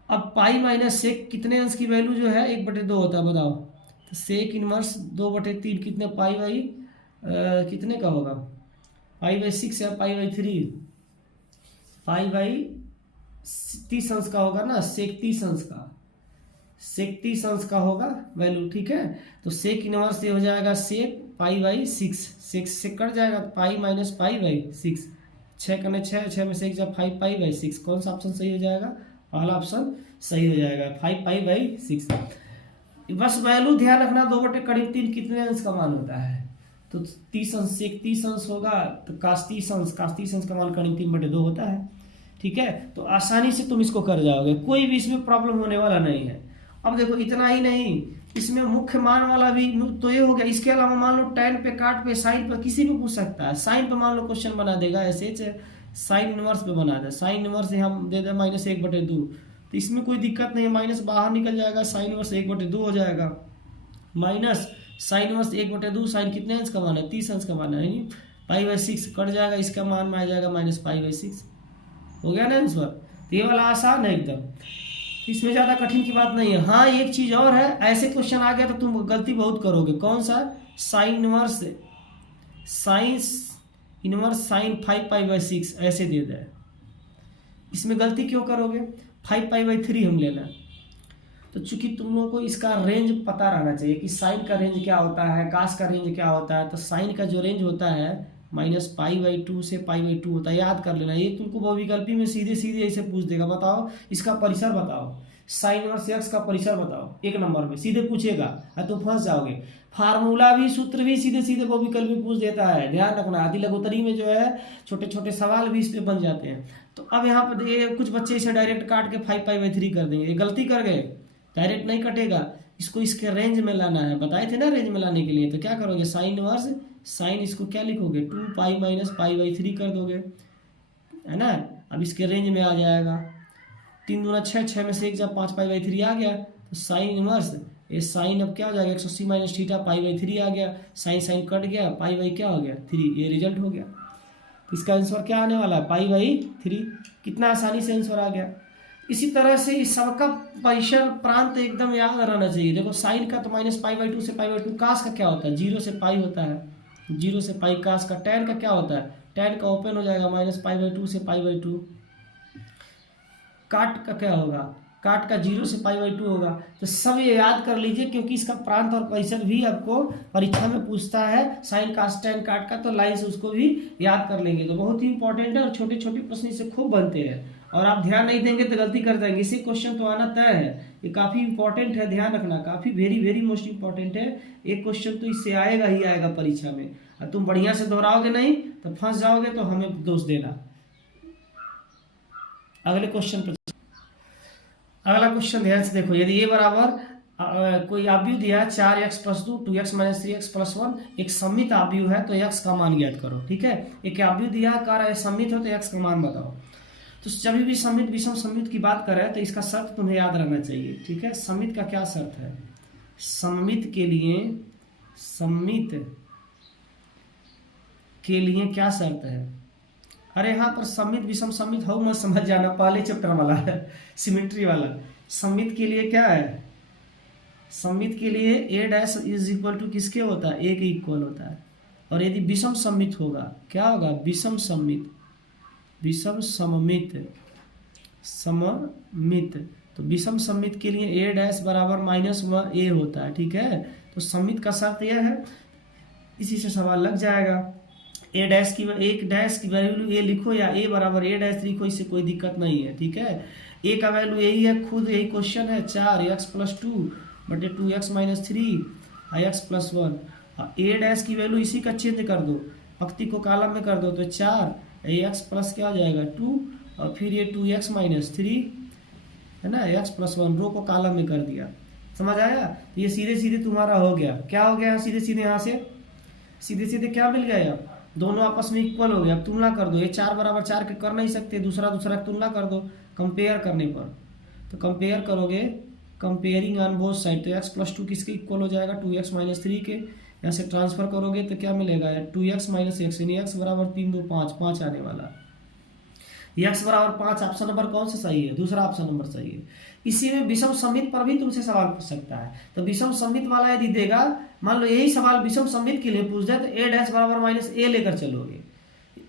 अब पाई माइनस सेक कितने अंश की वैल्यू जो है 1/2 होता है, बताओ। तो सेक इनवर्स 2/3 कितने, पाई बाई कितने का होगा, पाई बाई 6 या पाई बाई 3, पाई बाई 30 अंश का होगा ना, सेक 30 अंश का, सेक 30 अंश का होगा वैल्यू, ठीक है। तो सेक इनवर्स ये हो जाएगा सेक पाई बाई 6, 6 से कट जाएगा, पाई माइनस पाई बाई 6, 6 करने 6, 6 में से 1 जब 5 पाई बाई 6, कौन सा ऑप्शन सही हो जाएगा, पहला ऑप्शन सही हो जाएगा, 5 पाई बाई 6। बस वैल्यू ध्यान रखना, 2/3 कितने अंश का मान होता है, तो 30 अंश, सेक 30 अंश होगा, तो काश 30 अंश का मान करीब 3/2 होता है, ठीक है। तो आसानी से तुम इसको कर जाओगे, कोई भी इसमें प्रॉब्लम होने वाला नहीं है। अब देखो इतना ही नहीं, इसमें मुख्य मान वाला भी तो ये हो गया, इसके अलावा मान लो tan पे, काट पे, साइन पे, किसी पे पूछ सकता है। साइन पे मान लो क्वेश्चन बना देगा ऐसे, साइन इनवर्स पे बना दे, साइन इनवर्स हम दे दे -1/2, तो इसमें कोई दिक्कत नहीं है, माइनस बाहर निकल जाएगा, साइन इनवर्स 1/2 हो जाएगा, माइनस साइन इनवर्स 1/2, साइन कितने अंश का मान है, 30 अंश का मान है, पाई बाई 6 कट जाएगा, इसका मान में आ जाएगा -पाई/6, हो गया ना आंसर। तो ये वाला आसान है एकदम, इसमें ज़्यादा कठिन की बात नहीं है। हाँ एक चीज़ और है, ऐसे क्वेश्चन आ गया तो तुम गलती बहुत करोगे, कौन सा, साइन इनवर्स साइन 5 पाई/6 ऐसे दे दे, इसमें गलती क्यों करोगे, 5 पाई/3 हम लेना। तो चूंकि तुम लोगों को इसका रेंज पता रहना चाहिए कि साइन का रेंज क्या होता है, कास का रेंज क्या होता है। तो साइन का जो रेंज होता है -पाई/2 से पाई/2 होता है, याद कर लेना। ये तुमको बहुविकल्पी में सीधे सीधे ऐसे पूछ देगा, बताओ इसका परिसर बताओ, साइन इनवर्स एक्स का परिसर बताओ, 1 नंबर में सीधे पूछेगा और तुम फंस जाओगे। फार्मूला भी, सूत्र भी सीधे सीधे बहुविकल्पी में पूछ देता है, ध्यान रखना। आदि लघुत्तरी में जो है छोटे छोटे सवाल भी इस पे बन जाते हैं। तो अब यहाँ पर ये कुछ बच्चे इसे डायरेक्ट काट के 5 पाई/3 कर देंगे, ये गलती कर गए, डायरेक्ट नहीं कटेगा, इसको इसके रेंज में लाना है, बताए थे ना रेंज में लाने के लिए। तो क्या करोगे, साइन इनवर्स, साइन इसको क्या लिखोगे, 2 पाई - पाई/3 कर दोगे, है ना। अब इसके रेंज में आ जाएगा, 3 दूना 6, 6 में से 1 जब 5 पाई/3 आ गया, तो साइन इनवर्स ये साइन अब क्या हो जाएगा, 180 - थीटा पाई/3 आ गया, साइन साइन कट गया, पाई क्या हो गया 3, ये रिजल्ट हो गया। तो इसका आंसर क्या आने वाला है, पाई/3। कितना आसानी से आंसर आ गया। इसी तरह से इस सबका परिसर प्रांत एकदम याद रहना चाहिए। देखो साइन का तो -पाई/2 से पाई/2, कास का क्या होता है, 0 से पाई होता है, 0 से पाई कास का। टैन का क्या होता है, टैन का ओपन हो जाएगा, -पाई/2 से पाई/2। काट का क्या होगा, काट का 0 से पाई/2 होगा। तो सब ये याद कर लीजिए, क्योंकि इसका प्रांत और परिसर भी आपको परीक्षा में पूछता है, साइन कास टैन काट का, तो लाइन से उसको भी याद कर लेंगे। तो बहुत ही इंपॉर्टेंट है और छोटे छोटे प्रश्न इससे खूब बनते हैं, और आप ध्यान नहीं देंगे तो गलती कर जाएंगे। इसी क्वेश्चन तो आना तय है, ये काफ़ी इंपॉर्टेंट है, ध्यान रखना, काफ़ी वेरी वेरी मोस्ट इंपॉर्टेंट है। एक क्वेश्चन तो इससे आएगा ही आएगा परीक्षा में, और तुम बढ़िया से दोहराओगे नहीं तो फंस जाओगे, तो हमें दोष देना। अगले क्वेश्चन पर, अगला क्वेश्चन ध्यान से देखो। यदि ये बराबर कोई आव्यूह दिया 4x + 2 2x - 3x + 1, एक सममित आव्यूह है, तो x का मान ज्ञात करो, ठीक है। एक आव्यूह दिया कर सममित हो तो x का मान बताओ। तो जब भी सममित विषम सममित की बात करें तो इसका शर्त तुम्हें याद रहना चाहिए, ठीक है। सममित का क्या शर्त है, सममित के लिए क्या शर्त है। अरे यहाँ पर सममित विषम सममित हो मत समझ जाना, पहले चैप्टर वाला है, सिमेट्री वाला। सममित के लिए क्या है, सममित के लिए a' = किसके होता है, a के इक्वल होता है। और यदि विषम सममित होगा, क्या होगा, विषम सममित तो विषम सममित के लिए a' बराबर -a होता है, ठीक है। तो सममित का शर्त यह है, इसी से सवाल लग जाएगा। एक डैश की वैल्यू a लिखो या a बराबर a' लिखो, इससे कोई दिक्कत नहीं है, ठीक है। a का वैल्यू यही है, खुद यही क्वेश्चन है, 4x + 2 बटे 2x - 3 x + 1। a' की वैल्यू इसी का चेंज कर दो, पंक्ति को कॉलम में कर दो, तो 4 x प्लस क्या हो जाएगा 2, और फिर ये 2x - 3 है ना, x + 1, रो को कॉलम में कर दिया। समझ आया। तो ये सीधे सीधे तुम्हारा हो गया, क्या हो गया, सीधे सीधे यहाँ से सीधे सीधे क्या मिल गया, दोनों आपस में इक्वल हो गया। अब तुलना कर दो, ये 4 बराबर 4 के कर नहीं सकते, दूसरा दूसरा तुलना कर दो कंपेयर करने पर। तो कंपेयर करोगे, कंपेयरिंग ऑन बोथ साइड, तो x + 2 किसके इक्वल हो जाएगा, 2x - 3 के। यहाँ से ट्रांसफर करोगे तो क्या मिलेगा, 2x - x, यानी x बराबर 3 2 5, 5 आने वाला। x बराबर 5 ऑप्शन नंबर कौन सा सही है, दूसरा ऑप्शन नंबर सही है। इसी में विषम सममित पर भी तुमसे सवाल पूछ सकता है। तो विषम सममित वाला यदि देगा, मान लो यही सवाल विषम सममित के लिए पूछ दे, तो a' बराबर -a लेकर चलोगे,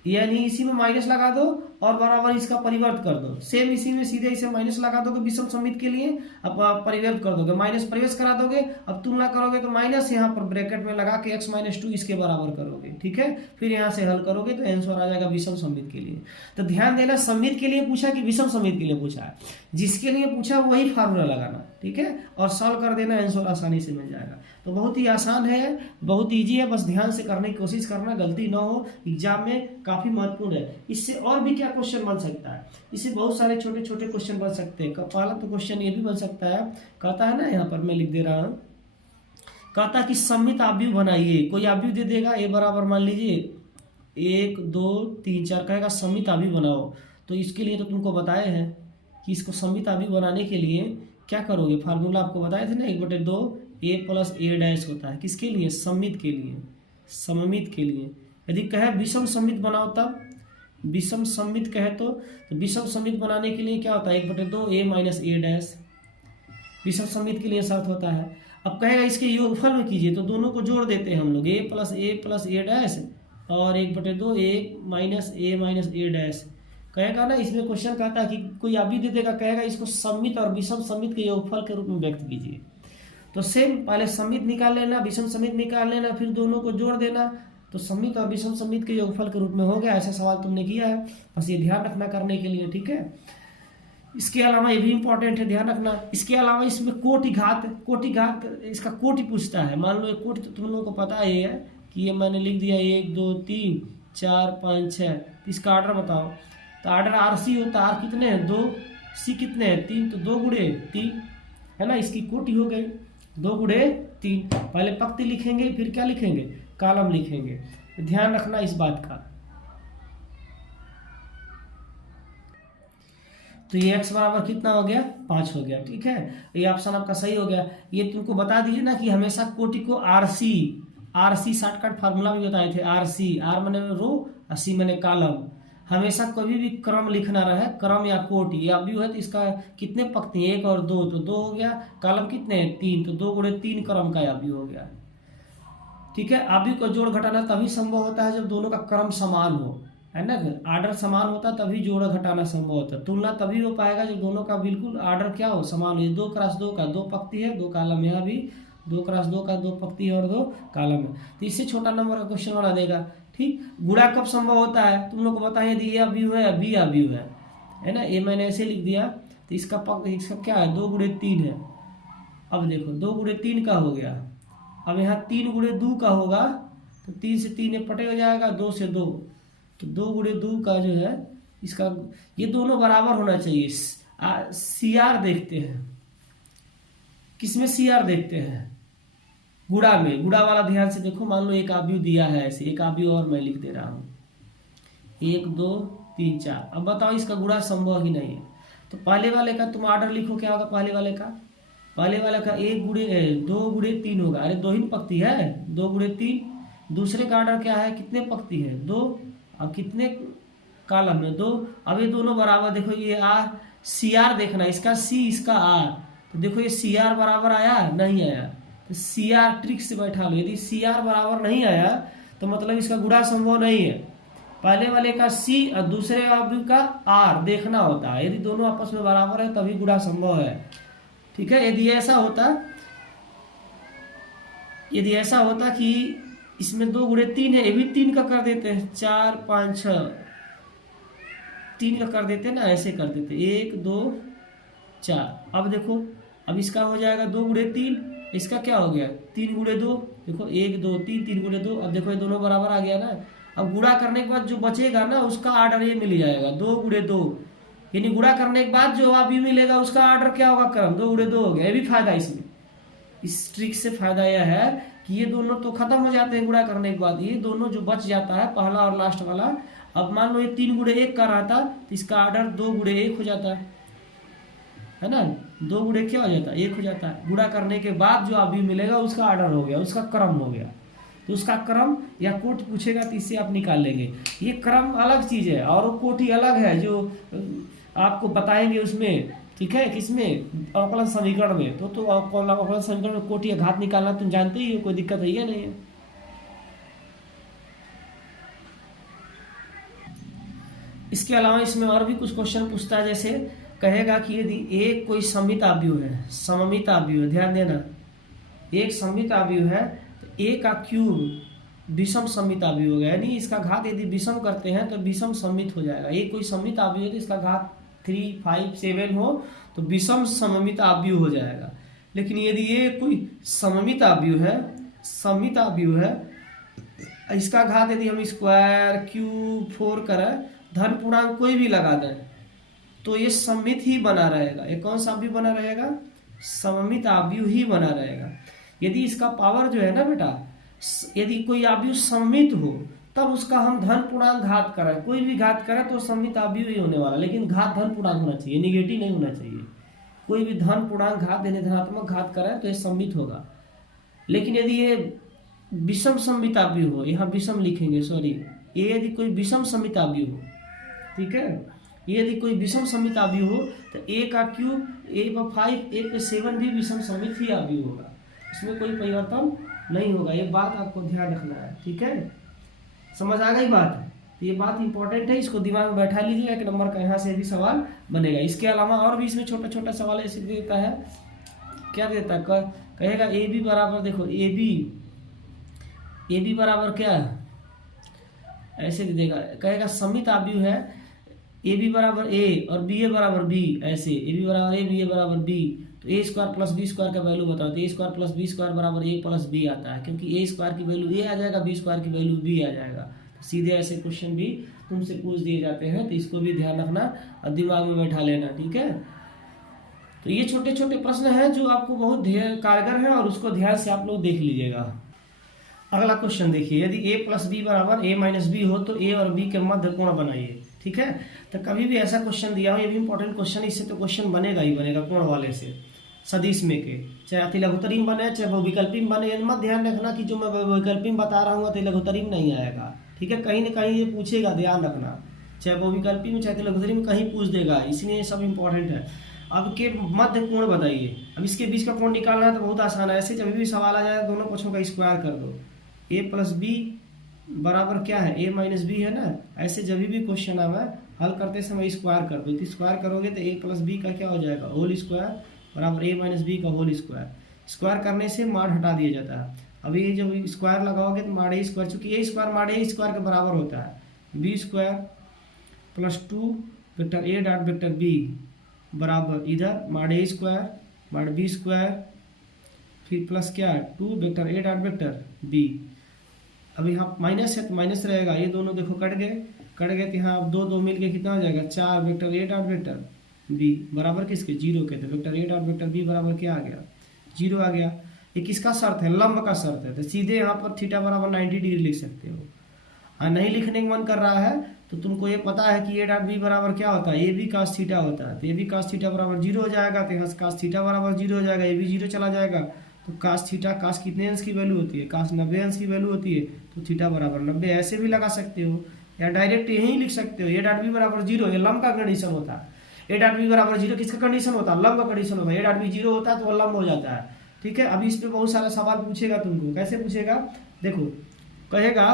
यानी इसी में माइनस लगा दो और बराबर इसका परिवर्त कर दो। सेम इसी में सीधे इसे माइनस लगा दोगे विषम सममित के लिए, अब परिवर्त कर दोगे, माइनस प्रवेश करा दोगे। अब तुलना करोगे तो माइनस यहाँ पर ब्रैकेट में लगा के x - 2 इसके बराबर करोगे, ठीक है। फिर यहाँ से हल करोगे तो आंसर आ जाएगा विषम सममित के लिए। तो ध्यान देना, सममित के लिए पूछा कि विषम सममित के लिए पूछा है, जिसके लिए पूछा वही फार्मूला लगाना, ठीक है, और सॉल्व कर देना, आंसर आसानी से मिल जाएगा। तो बहुत ही आसान है, बहुत ईजी है, बस ध्यान से करने की कोशिश करना, गलती ना हो, एग्जाम में काफी महत्वपूर्ण है। इससे और भी क्या क्वेश्चन बन सकता है, इससे बहुत सारे छोटे छोटे क्वेश्चन बन सकते हैं। पहला तो क्वेश्चन ये भी बन सकता है, कहता है ना, यहाँ पर मैं लिख दे रहा हूँ, कहता कि सममित आव्यूह बनाइए। कोई आव्यूह दे देगा, ए बराबर मान लीजिए 1 2 3 4, कहेगा सममित आव्यूह बनाओ। तो इसके लिए तो तुमको बताए हैं कि इसको सममित आव्यूह बनाने के लिए क्या करोगे, फार्मूला आपको बताए थे ना, 1/2 a + a' होता है, किसके लिए, सममित के लिए, सममित के लिए। यदि कहे विषम सममित बनाओ, तब विषम सममित कहे तो विषम सममित बनाने के लिए क्या होता है, 1/2 a - a', विषम सममित के लिए शर्त होता है। अब कहेगा इसके योगफल में कीजिए, तो दोनों को जोड़ देते हैं हम लोग, a + a' और 1/2 a - a'। कहेगा ना, इसमें क्वेश्चन कहता है कि कोई आव्यूह दे देगा, कहेगा इसको सममित और विषम सममित के योगफल के रूप में व्यक्त कीजिए। तो सेम पहले सममित निकाल लेना, विषम सममित निकाल लेना, फिर दोनों को जोड़ देना, तो सममित और विषम सममित के योगफल के रूप में हो गया। ऐसा सवाल तुमने किया है, बस ये ध्यान रखना करने के लिए, ठीक है। इसके अलावा ये भी इंपॉर्टेंट है, ध्यान रखना। इसके अलावा इसमें कोटि घात इसका कोटि पूछता है। मान लो एक कोटि, तो तुम लोगों को पता है कि ये मैंने लिख दिया 1 2 3 4 5 6, इसका ऑर्डर बताओ। तो ऑर्डर RC होता है, R कितने हैं 2, C कितने हैं 3, तो 2 × 3 है ना, इसकी कोटि हो गई 2 × 3। पहले पंक्ति लिखेंगे, फिर क्या लिखेंगे, कॉलम लिखेंगे। ध्यान रखना इस बात का। तो ये x बराबर कितना हो गया, 5 हो गया, ठीक है। ये ऑप्शन आपका सही हो गया। ये तुमको बता दिए ना कि हमेशा कोटि को RC शॉर्टकट फार्मूला भी बताए थे, RC, R माने रो और C माने कॉलम। हमेशा कभी भी क्रम लिखना रहे, क्रम या कोटि, ये आव्यूह है तो इसका कितने पंक्ति, 1 और 2, तो 2 हो गया। कॉलम कितने हैं 3, तो 2 × 3 क्रम का आव्यूह हो गया, ठीक है। आव्यूह को जोड़ घटाना तभी संभव होता है जब दोनों का क्रम समान हो, है ना, ऑर्डर समान होता है तभी जोड़ घटाना संभव होता है। तुलना तभी हो पाएगा जब दोनों का बिल्कुल ऑर्डर क्या हो, समान हो। 2 × 2 का 2 पंक्ति है, 2 कॉलम, यहाँ भी 2 × 2 का 2 पंक्ति है और 2 कॉलम है। तो इससे छोटा नंबर का क्वेश्चन बना देगा, ठीक। गुणा कब संभव होता है, तुम लोग को बताएं, यदि ए आव्यूह है, बी आव्यूह है ना, ये मैंने ऐसे लिख दिया, तो इसका क्या है, 2 × 3 है। अब देखो 2 × 3 का हो गया, अब यहाँ 3 × 2 का होगा, तो 3 से 3 पटे हो जाएगा, 2 से 2, तो 2 × 2 का जो है इसका, ये दोनों बराबर होना चाहिए। CR देखते हैं, किसमें CR देखते हैं, गुणा में। गुणा वाला ध्यान से देखो, मान लो एक आव्यूह दिया है ऐसे, एक आव्यूह और मैं लिख दे रहा हूँ 1 2 3 4। अब बताओ इसका गुणा संभव ही नहीं है। तो पहले वाले का तुम ऑर्डर लिखो, क्या होगा पहले वाले का, 2 × 3 होगा, अरे 2 ही पंक्ति है, 2 × 3। दूसरे का ऑर्डर क्या है, कितने पंक्ति है 2, अब कितने कॉलम है 2। अब ये दोनों बराबर, देखो ये CR देखना, इसका C इसका R, तो देखो ये CR बराबर आया नहीं आया, तो CR ट्रिक से बैठा लो। यदि CR बराबर नहीं आया तो मतलब इसका गुणा संभव नहीं है। पहले वाले का C और दूसरे आव्यूह का R देखना होता है, यदि दोनों आपस में बराबर है तभी गुणा संभव है, ठीक है। यदि ऐसा होता कि इसमें 2 × 3 है, ये भी 3 का कर देते हैं, 4 5 6, 3 का कर देते हैं ना, ऐसे कर देते 1 2 4। अब देखो, अब इसका हो जाएगा 2 × 3, इसका क्या हो गया 3 × 2, देखो 1 2 3, 3 × 2। अब देखो ये दोनों बराबर आ गया ना। अब गुणा करने के बाद जो बचेगा ना उसका ऑर्डर ये मिल जाएगा 2 × 2, यानी गुणा करने के बाद जो आव्यूह मिलेगा उसका ऑर्डर क्या होगा, क्रम 2 × 2 हो गया। ये भी फायदा इसमें, इस ट्रिक से फायदा यह है कि ये दोनों तो खत्म हो जाते हैं गुणा करने के बाद, ये दोनों जो बच जाता है पहला और लास्ट वाला। अब मान लो ये 3 गुणे 1 कर रहा था तो इसका ऑर्डर 2 गुणे 1 हो जाता है ना, 2 गुणे क्या हो जाता है 1 हो जाता है। गुणा करने के बाद जो अभी मिलेगा उसका ऑर्डर हो गया, उसका क्रम हो गया। तो उसका क्रम या कोटि पूछेगा तो इससे आप निकाल लेंगे। ये क्रम अलग चीज है और वो कोटि अलग है जो आपको बताएंगे उसमें, ठीक है, किसमें अवकलन समीकरण में। तो अवकलन समीकरण में कोटि या घात निकालना तुम जानते ही हो, कोई दिक्कत है या नहीं है। इसके अलावा इसमें और भी कुछ क्वेश्चन पूछता है, जैसे कहेगा कि यदि एक कोई सममित आव्यूह है, सममित आव्यूह, ध्यान देना, एक सममित आव्यूह है तो ए का क्यूब विषम सममित आव्यूह होगा, यानी इसका घात यदि विषम करते हैं तो विषम सममित हो जाएगा। एक कोई सममित आव्यूह है तो इसका घात 3, 5, 7 हो तो विषम सममित आव्यूह हो जाएगा। लेकिन यदि ये कोई सममित आव्यूह है, सममित आव्यूह है, इसका घात यदि हम स्क्वायर, क्यूब, 4 करें, धन पूर्णांक कोई भी लगा दें तो ये सममित ही बना रहेगा। ये कौन सा आव्यूह बना रहेगा? सममित आव्यूह ही बना रहेगा। यदि इसका पावर जो है ना बेटा, यदि कोई आव्यूह सममित हो तब उसका हम धन पूर्णांक घात करें, कोई भी घात करें तो सममित आव्यूह ही होने वाला, लेकिन घात धन पूर्णांक होना चाहिए, निगेटिव नहीं होना चाहिए। कोई भी धन पूर्णांक घात यानी धनात्मक घात करें तो ये सममित होगा। लेकिन यदि ये विषम सममित आव्यूह हो, यहाँ विषम लिखेंगे, सॉरी, ये यदि कोई विषम सममित आव्यूह हो, ठीक है, ये यदि कोई विषम सममित आव्यूह हो तो ए का क्यूब, ए पर 5, ए पर 7 भी विषम सममित ही आव्यूह होगा, इसमें कोई परिवर्तन नहीं होगा। ये बात आपको ध्यान रखना है, ठीक है, समझ आ गई बात? तो ये बात इंपॉर्टेंट है, इसको दिमाग में बैठा लीजिए, 1 नंबर का यहाँ से भी सवाल बनेगा। इसके अलावा और भी इसमें छोटा छोटा सवाल ऐसे देता है, क्या देता है, कहेगा ए बी बराबर, देखो ए बी बराबर क्या है, ऐसे दे देगा, कहेगा सममित आव्यूह है, ए बी बराबर ए और बी ए बराबर बी, ऐसे ए बी बराबर ए, बी ए बराबर बी, तो ए स्क्वायर प्लस बी स्क्वायर का वैल्यू बताओ, तो ए स्क्वायर प्लस बी स्क्वायर बराबर ए प्लस बी आता है, क्योंकि ए स्क्वायर की वैल्यू ए आ जाएगा, बी स्क्वायर की वैल्यू बी आ जाएगा। तो सीधे ऐसे क्वेश्चन भी तुमसे पूछ दिए जाते हैं, तो इसको भी ध्यान रखना और दिमाग में बैठा लेना, ठीक है। तो ये छोटे छोटे प्रश्न हैं जो आपको बहुत कारगर है और उसको ध्यान से आप लोग देख लीजिएगा। अगला क्वेश्चन देखिए, यदि a प्लस बी बराबर a माइनस बी हो तो a और b के मध्य कोण बनाइए, ठीक है। तो कभी भी ऐसा क्वेश्चन दिया हो, ये भी इंपॉर्टेंट क्वेश्चन, इससे तो क्वेश्चन बनेगा ही बनेगा कोण वाले से, सदिश में के, चाहे अति लघुत्तरी में बने चाहे बहुविकल्पी में बने। मत ध्यान रखना कि जो मैं बहुविकल्पी में बता रहा हूँ अति लघुत्तरी में नहीं आएगा, ठीक है, कहीं ना कहीं ये पूछेगा, ध्यान रखना, चाहे बहुविकल्पी में चाहे अति लघुत्तरी में कहीं पूछ देगा, इसलिए ये सब इंपॉर्टेंट है। अब के मध्य कोण बताइए, अब इसके बीच का कोण निकालना है तो बहुत आसान है, ऐसे जब भी सवाल आ जाए दोनों पक्षों का स्क्वायर कर दो, a प्लस बी बराबर क्या है, a माइनस बी है ना, ऐसे जब भी क्वेश्चन आवे हल करते समय स्क्वायर कर दो, तो स्क्वायर करोगे तो a प्लस बी का क्या हो जाएगा, होल स्क्वायर बराबर a माइनस बी का होल स्क्वायर। स्क्वायर करने से माड हटा दिया जाता है, अब ये जब स्क्वायर लगाओगे तो माड ए स्क्वायर, चूंकि ए स्क्वायर माड ए स्क्वायर के बराबर होता है, B square plus 2 vector A dot vector B बराबर इधर mod A square mod B square, फिर प्लस क्या 2 vector A dot vector B. अब यहाँ माइनस है तो माइनस रहेगा, ये दोनों देखो कट गए तो यहाँ अब 2 2 मिल के कितना हो जाएगा, 4 vector A dot vector B बराबर किसके, 0 के, तो vector A dot vector B बराबर क्या आ गया, 0 आ गया। ये किसका शर्त है, लंब का शर्त है, तो सीधे यहाँ पर थीटा बराबर 90 डिग्री लिख सकते हो। हाँ, नहीं लिखने का मन कर रहा है तो तुमको ये पता है कि ए डॉट बी बराबर क्या होता है, ए बी कास थीटा होता है, तो ए बी कास थीटा बराबर 0 हो जाएगा, तो यहाँ से कास थीटा बराबर 0 हो जाएगा, ए बी 0 चला जाएगा, तो कास थीटा, कास कितने अंश की वैल्यू होती है, कास 90 अंश की वैल्यू होती है, तो थीटा बराबर 90 ऐसे भी लगा सकते हो, या डायरेक्ट यही लिख सकते हो, ए डॉट बी बराबर 0, ये लंब का कंडीशन होता है। ए डॉट बी बराबर 0 किसका कंडीशन होता है, लंब का कंडीशन होता है, ए डॉट बी 0 होता है तो वो लंब हो जाता है, ठीक है। अभी इस पे बहुत सारा सवाल पूछेगा तुमको, कैसे पूछेगा, देखो कहेगा,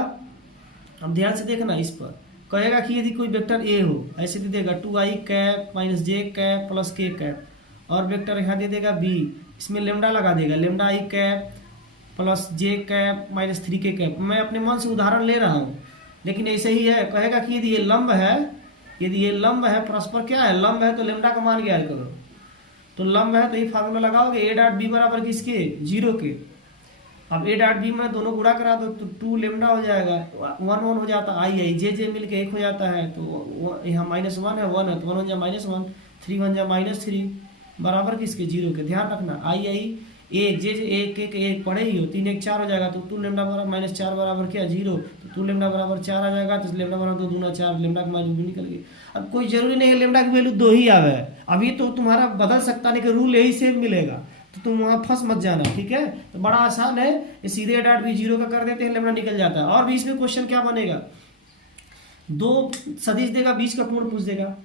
अब ध्यान से देखना इस पर, कहेगा कि यदि कोई वेक्टर ए हो, ऐसे दे देगा 2i कैप माइनस जे कैप प्लस के कैप, और वेक्टर यहाँ दे देगा बी, इसमें लेमडा लगा देगा, lambda i cap plus J cap minus 3k cap. मैं अपने मन से उदाहरण ले रहा हूँ, लेकिन ऐसे ही है। कहेगा कि यदि ये लंब है, यदि ये लंब है, परस्पर क्या है, लंब है, तो लेमडा का मान ज्ञात करो, तो लंब है तो ये फार्मूला लगाओगे, ए डॉट बी बराबर किसके, 0 के। अब ए डॉट बी में दोनों गुणा करा दो तो 2 लेमडा हो जाएगा, 1 1 हो जाता है, आई जे मिल के 1 हो जाता है, तो यहाँ -1 है, 1 है, तो 1 1 जा -1, 3 1 जा -3 बराबर किसके, 0 के। ध्यान रखना आई एक एक एक पढ़े ही हो, 3 1 4 हो जाएगा, तो 2 लेमडा बराबर माइनस 4 बराबर क्या 0, तो 2 लेमडा बराबर 4 आ जाएगा, तो लेमडा बराबर 2 दूना 4, लेमडा की वैल्यू भी निकल गई। अब कोई जरूरी नहीं है लेमडा की वैल्यू 2 ही आवे, अभी तो तुम्हारा बदल सकता नहीं कि रूल यही सेम मिलेगा, तो तुम वहां फंस मत जाना, ठीक है। तो बड़ा आसान है, ये सीधे डॉट भी 0 का कर देते हैं, लेमडा निकल जाता है। और भी इसमें क्वेश्चन क्या बनेगा, 2 सदिश देगा, बीच का कोण पूछ देगा,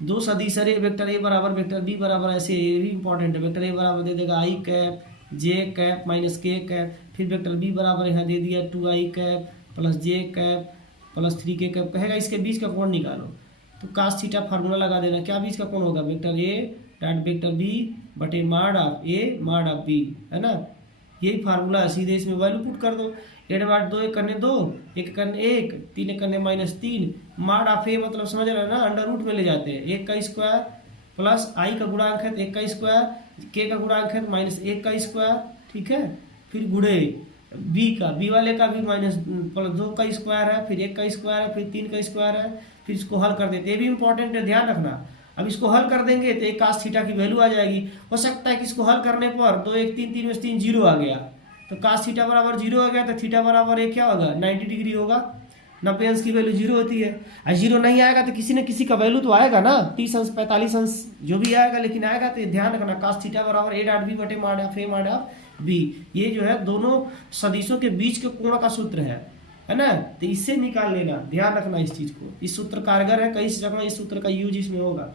2 सदिश, अरे वेक्टर ए बराबर वेक्टर बी बराबर, ऐसे ये भी इंपॉर्टेंट है, वेक्टर ए बराबर दे देगा आई कैप जे कैप माइनस के कैप, फिर वेक्टर बी बराबर यहाँ दे दिया 2 आई कैप प्लस जे कैप प्लस 3 के कैप, कहेगा इसके बीच का कोण निकालो, तो कास थीटा फार्मूला लगा देना, क्या बीच का कोण होगा, vector A dot vector B बटे माड ऑफ ए माड ऑफ बी, है ना, यही फार्मूला है, सीधे इसमें वैल्यू पुट कर दो, 8 2 1 करने 2 1 करने 1 3 1 करने -3, माड ऑफ ए मतलब समझ रहे हो ना, अंडर रूट में ले जाते हैं, 1 का स्क्वायर प्लस आई का गुणांक है तो 1 का स्क्वायर, के का गुणांक है -1 का स्क्वायर, ठीक है, फिर गुणे बी का, बी वाले का भी -2 का स्क्वायर है, फिर 1 का स्क्वायर है, फिर 3 का स्क्वायर है, फिर इसको हल कर देते, ये भी इंपॉर्टेंट है, ध्यान रखना। अब इसको हल कर देंगे तो एक कास थीटा की वैल्यू आ जाएगी, हो सकता है कि इसको हल करने पर 2 1 3 3 में 3 0 आ गया, तो कास थीटा बराबर 0 आ गया, तो थीटा बराबर एक क्या होगा 90 डिग्री होगा, 90 अंश की वैल्यू 0 होती है, और 0 नहीं आएगा तो किसी न किसी का वैल्यू तो आएगा ना, 30 अंश 45 अंश जो भी आएगा, लेकिन आएगा तो ध्यान रखना कास थीटा बराबर ए डॉट बी बटे माड ऑफ ए माड ऑफ बी, ये जो है दोनों सदिशों के बीच के कोण का सूत्र है ना, तो इससे निकाल लेना, ध्यान रखना इस चीज को, इस सूत्र कारगर है, कई जगह इस सूत्र का यूज इसमें होगा।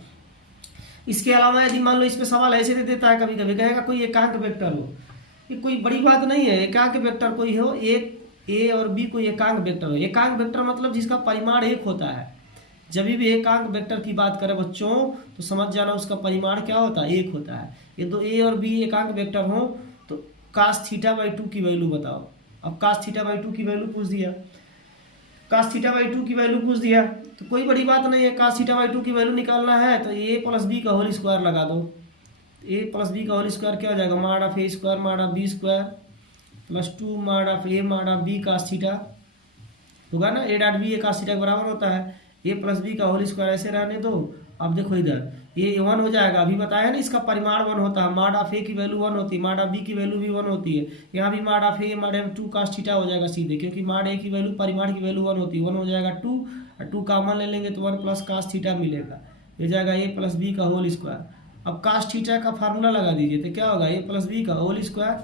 इसके अलावा यदि मान लो इस पे सवाल ऐसे दे देता है, कभी कभी कहेगा कोई एकांक वेक्टर हो, ये कोई बड़ी बात नहीं है, एकांक वेक्टर कोई हो, एक ए और बी कोई एकांक वेक्टर हो, एकांक वेक्टर मतलब जिसका परिमाण 1 होता है, जब भी एकांक वेक्टर की बात करें बच्चों तो समझ जाना उसका परिमाण क्या होता है 1 होता है, ये दो ए और बी एकांक वेक्टर हो तो कास थीटा बाई 2 की वैल्यू बताओ, अब कास थीटा बाई 2 की वैल्यू पूछ दिया, कास थीटा बाई 2 की वैल्यू पूछ दिया, तो कोई बड़ी बात नहीं है, कास थीटा बाई 2 की वैल्यू निकालना है तो ए प्लस बी का होल स्क्वायर लगा दो, ए प्लस बी का होल स्क्वायर क्या हो जाएगा, माड ऑफ ए स्क्वायर माड ऑफ बी स्क्वायर प्लस 2 माड ऑफ ए माड ऑफ बी कास थीटा होगा ना, A dot B A cos theta के बराबर होता है, ए प्लस बी का होल स्क्वायर ऐसे रहने दो। अब देखो इधर ये 1 हो जाएगा, अभी बताया ना इसका परिमाण 1 होता है, माड ऑफ ए की वैल्यू 1 होती है, माड ऑफ बी की वैल्यू भी 1 होती है, यहाँ भी माड ऑफ ए माड ऑफ 2 कास थीटा हो जाएगा सीधे, क्योंकि माड ए की वैल्यू परिमाण की वैल्यू 1 होती है, 1 हो जाएगा 2 और 2 कॉमन ले लेंगे तो 1 प्लस कास थीटा मिलेगा, ये जाएगा ए प्लस बी का होल स्क्वायर। अब कास थीटा का फार्मूला लगा दीजिए तो क्या होगा, ए प्लस बी का होल स्क्वायर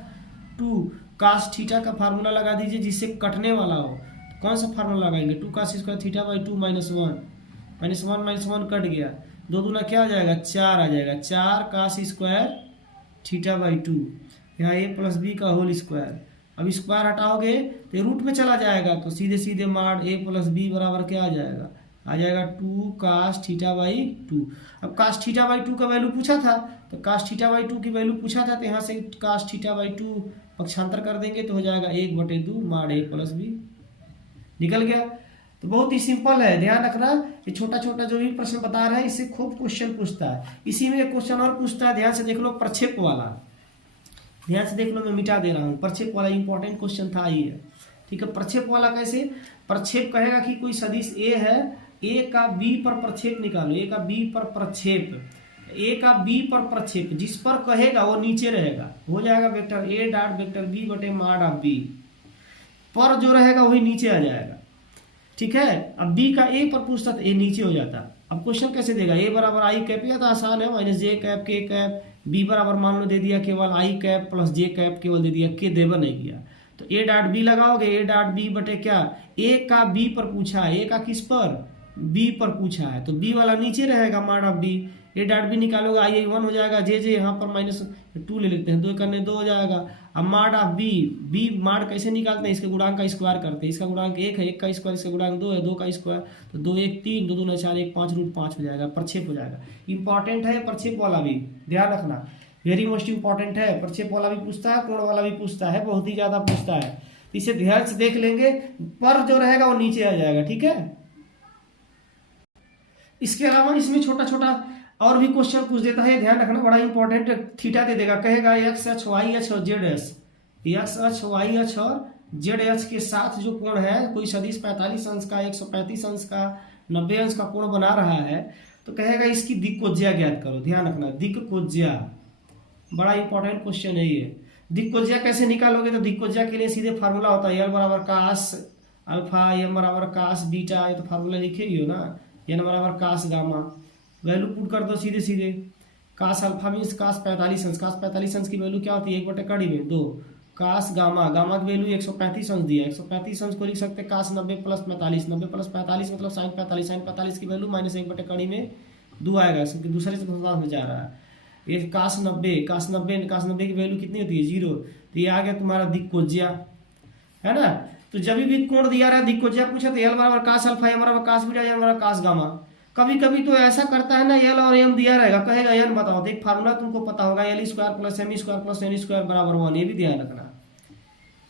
2 कास थीटा का फार्मूला लगा दीजिए जिससे कटने वाला हो, तो कौन सा फार्मूला लगाएंगे, 2 कास स्क्वायर थीटा बाई 2 -1 कट गया, 2 दूना क्या आ जाएगा 4 आ जाएगा, 4 कास स्क्वायर थीटा बाई 2, यहाँ ए प्लस बी का होल स्क्वायर, अब स्क्वायर हटाओगे तो रूट में चला जाएगा, तो सीधे सीधे माड ए प्लस बी बराबर क्या आ जाएगा 2 कास थीटा बाई 2। अब कास थीटा बाई 2 का वैल्यू पूछा था, तो कास थीटा बाई 2 की वैल्यू पूछा था, तो यहाँ से कास थीटा बाई 2 पक्षांतर कर देंगे तो हो जाएगा 1/2 माड ए प्लस बी, निकल गया। तो बहुत ही सिंपल है, ध्यान रखना, ये छोटा छोटा जो भी प्रश्न बता रहे हैं इससे खूब क्वेश्चन पूछता है। इसी में एक क्वेश्चन और पूछता है, ध्यान से देख लो, प्रक्षेप वाला, ध्यान से देख लो, मैं मिटा दे रहा हूँ, प्रक्षेप वाला इंपॉर्टेंट क्वेश्चन था ही है, ठीक है। प्रक्षेप वाला कैसे, प्रक्षेप कहेगा कि कोई सदिश ए है, ए का बी पर प्रक्षेप निकालो, ए का बी पर प्रक्षेप, ए का बी पर प्रक्षेप जिस पर कहेगा वो नीचे रहेगा, हो जाएगा vector A dot vector B बटे माड ऑफ बी, पर जो रहेगा वही नीचे आ जाएगा, ठीक है। अब बी का ए पर पूछता तो ए नीचे हो जाता, अब क्वेश्चन कैसे देगा, ए बराबर आई कैप, या तो आसान है माइनस जे कैप के कैप, बी बराबर मान लो दे दिया केवल आई कैप प्लस जे कैप केवल दे दिया, के देवर नहीं किया, तो ए डॉट बी लगाओगे, ए डॉट बी बटे क्या, ए का बी पर पूछा है, ए का किस पर बी पर पूछा है, तो बी वाला नीचे रहेगा mod of B, A dot B निकालोगे आई 1 हो जाएगा, जे जे यहाँ पर -2 ले लेते हैं, 2 करने 2 हो जाएगा। अब माड ऑफ बी, बी माड कैसे निकालते हैं, इसके गुणांक का स्क्वायर करते हैं, इसका गुणांक 1 है, 1 का स्क्वायर, इसका गुणांक 2 है, 2 का स्क्वायर, तो 2 1 3, 2 2 4 1 5 √5 हो जाएगा, प्रक्षेप हो जाएगा। इंपॉर्टेंट है प्रक्षेप वाला भी, ध्यान रखना, वेरी मोस्ट इंपॉर्टेंट है, प्रक्षेप वाला भी पूछता है, कोण वाला भी पूछता है, बहुत ही ज्यादा पूछता है, इसे ध्यान से देख लेंगे, पर जो रहेगा वो नीचे आ जाएगा, ठीक है। इसके अलावा इसमें छोटा छोटा और भी क्वेश्चन पूछ देता है, ध्यान रखना, बड़ा इंपॉर्टेंट, थीटा दे देगा, कहेगा एक्स एच वाई एच और Z H, X H Y H और जेड एच के साथ जो कोण है, कोई सदिश 45 अंश का 135 अंश का 90 अंश का कोण बना रहा है, तो कहेगा इसकी दिक्कोज्या ज्ञात करो, ध्यान रखना, दिक्कोज्या बड़ा इंपॉर्टेंट क्वेश्चन है ये, दिक्कोजिया कैसे निकालोगे, तो दिक्कोजिया के लिए सीधे फार्मूला होता है एल बराबर कास अल्फा, एम बराबर कास बीटा, ये तो फार्मूला लिखे ही हो ना, एन बराबर कास गामा, वैल्यू पुट कर दो सीधे सीधे। कास अल्फा मीन्स कास 45 अंश, कास 45 अंश की वैल्यू क्या होती है, 1/2 में 2, कास गामा, गामा की वैल्यू 135 अंश दिया है, 135 अंश को लिख सकते हैं कास 90 प्लस 45, 90 प्लस 45 मतलब साइन 45, साइन 45 की वैल्यू -1/2 में 2 आएगा, दूसरे से साथ में जा रहा है। ये कास 90, कास 90 की वैल्यू कितनी होती है 0, तो ये आ गया तुम्हारा दिक्कोजिया, है ना। तो जब भी कोण दिया रहा है दिक्कोजिया पूछा तो एल बराबर कास अल्फा, एम बराबर कास बीटा, एन बराबर कास गामा। कभी कभी तो ऐसा करता है ना, एल और एम दिया रहेगा, कहेगा एन बताओ, तो एक फार्मूला तुमको पता होगा L square plus M square plus N square बराबर 1, ये भी ध्यान रखना।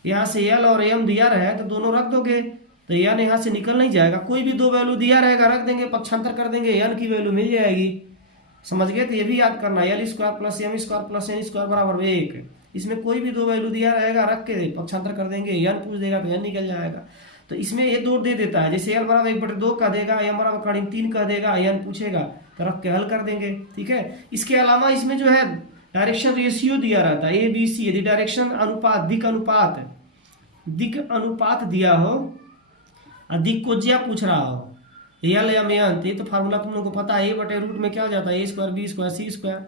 यहाँ से एल और एम दिया रहे तो दोनों रख दोगे, तो एन यहाँ से निकल नहीं जाएगा, कोई भी दो वैल्यू दिया रहेगा रख देंगे, पक्षांतर कर देंगे, एन की वैल्यू मिल जाएगी, समझ गए। तो ये भी याद करना, L square plus M square plus N square बराबर 1, इसमें कोई भी दो वैल्यू दिया रहेगा रख के पक्षांतर कर देंगे, एन पूछ देगा तो एन निकल जाएगा। तो इसमें ये 2 दे देता है, जैसे एल बराबर 1/2 कह देगा, एम बराबर करीब 3 कह देगा, एन पूछेगा तो रख के हल कर देंगे, ठीक है। इसके अलावा इसमें जो है डायरेक्शन रेशियो दिया रहता है, ABC यदि डायरेक्शन अनुपात दिक अनुपात दिया हो और दिक्कोजिया पूछ रहा हो, एल एम एन, ये तो फार्मूला तुम लोगों को पता है, A/√ में क्या हो जाता है, A square B square C square,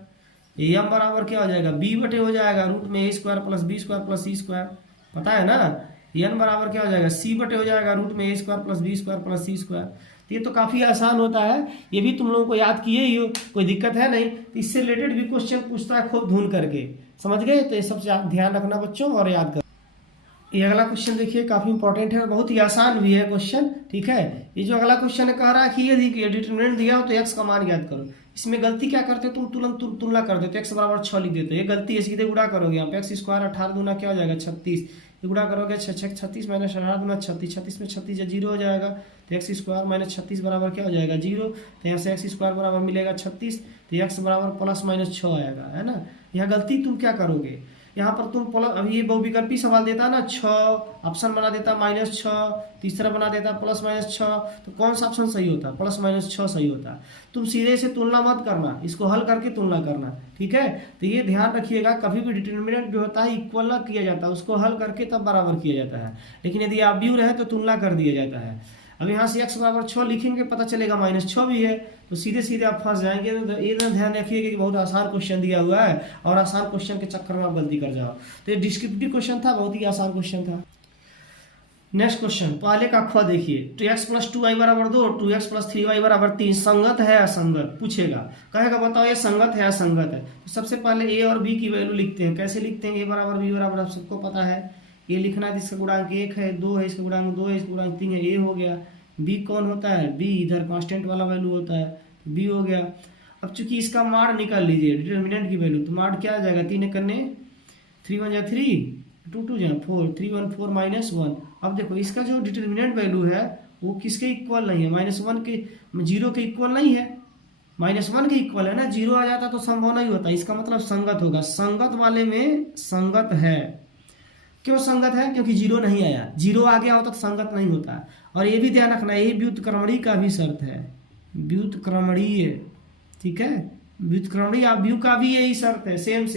M बराबर क्या हो जाएगा B/, हो जाएगा रूट में A square plus B square plus C square, पता है ना। एन बराबर क्या हो जाएगा C/, हो जाएगा रूट में A square plus B square plus C square. तो ये तो काफ़ी आसान होता है, ये भी तुम लोगों को याद किए ही हो, कोई दिक्कत है नहीं। तो इससे रिलेटेड भी क्वेश्चन पूछता है खूब ढूंढ करके, समझ गए। तो ये सब ध्यान रखना बच्चों और याद कर। ये अगला क्वेश्चन देखिए, काफी इंपॉर्टेंट है और बहुत ही आसान भी है क्वेश्चन, ठीक है। ये जो अगला क्वेश्चन है कह रहा है कि यदि डिटरमिनेंट दिया हो तो एक्स का मान ज्ञात करो। इसमें गलती क्या करते तुम, तुरंत तुलना कर देते, एक्स बराबर 6 लिख देते, ये गलती है, सीधे गुणा करोगे यहाँ पे, एक्स स्क्वायर 18 दूना क्या हो जाएगा 36, ये गुणा करोगे 36 माइनस 18 दूना 36, 36 में 36 0 हो जाएगा, तो एक्स स्क्वायर माइनस 36 बराबर क्या हो जाएगा 0, तो यहाँ से एक्स स्क्वायर बराबर मिलेगा 36, तो एक्स बराबर प्लस माइनस 6 आएगा, है ना। यहाँ गलती तुम क्या करोगे, यहाँ पर तुम प्लस, अभी ये बहुविकल्पी सवाल देता ना 6, ऑप्शन बना देता -6, तीसरा बना देता प्लस माइनस 6, तो कौन सा ऑप्शन सही होता, प्लस माइनस 6 सही होता। तुम सीधे से तुलना मत करना, इसको हल करके तुलना करना, ठीक है। तो ये ध्यान रखिएगा, कभी भी डिटरमिनेंट जो होता है इक्वल ना किया जाता है, उसको हल करके तब बराबर किया जाता है, लेकिन यदि आप व्यू रहे तो तुलना कर दिया जाता है। अब यहाँ से x बराबर 6 लिखेंगे, पता चलेगा -6 भी है, तो सीधे सीधे आप फंस जाएंगे। तो ये ध्यान रखिए कि बहुत आसान क्वेश्चन दिया हुआ है और आसान क्वेश्चन के चक्कर में आप गलती कर जाओ। तो ये डिस्क्रिप्टिव क्वेश्चन था, बहुत ही आसान क्वेश्चन था। नेक्स्ट क्वेश्चन, पहले का ख देखिए, 2x + 2y = 2, 2x + 3y = 3 संगत है असंगत पूछेगा, कहेगा बताओ ये संगत है असंगत है। तो सबसे पहले a और b की वैल्यू लिखते हैं, कैसे लिखते हैं, a बराबर b बराबर आप सबको पता है, ये लिखना है, इसका गुणांक 1 है, 2 है, इसका गुणांक 2 है, इसका गुणांक 3 है, a हो गया। b कौन होता है, b इधर कांस्टेंट वाला वैल्यू होता है, b हो गया। अब चूंकि इसका माड निकाल लीजिए, डिटरमिनेंट की वैल्यू, तो माड क्या आ जाएगा, 3 करने 3 1 3, 2 2 4, 3 1 4 -1। अब देखो इसका जो डिटरमिनेंट वैल्यू है वो किसके इक्वल नहीं है, -1 के, 0 के इक्वल नहीं है, -1 के इक्वल है ना, 0 आ जाता तो संभव नहीं होता, इसका मतलब संगत होगा, संगत वाले में संगत है। क्यों संगत है, क्योंकि 0 नहीं आया, 0 आ गया होता तो संगत नहीं होता। और ये भी ध्यान रखना, ये व्युत्क्रमणीय का भी शर्त है, व्युत्क्रमणीय, ठीक है, व्युत्क्रमणीय व्यू का भी यही शर्त है, सेम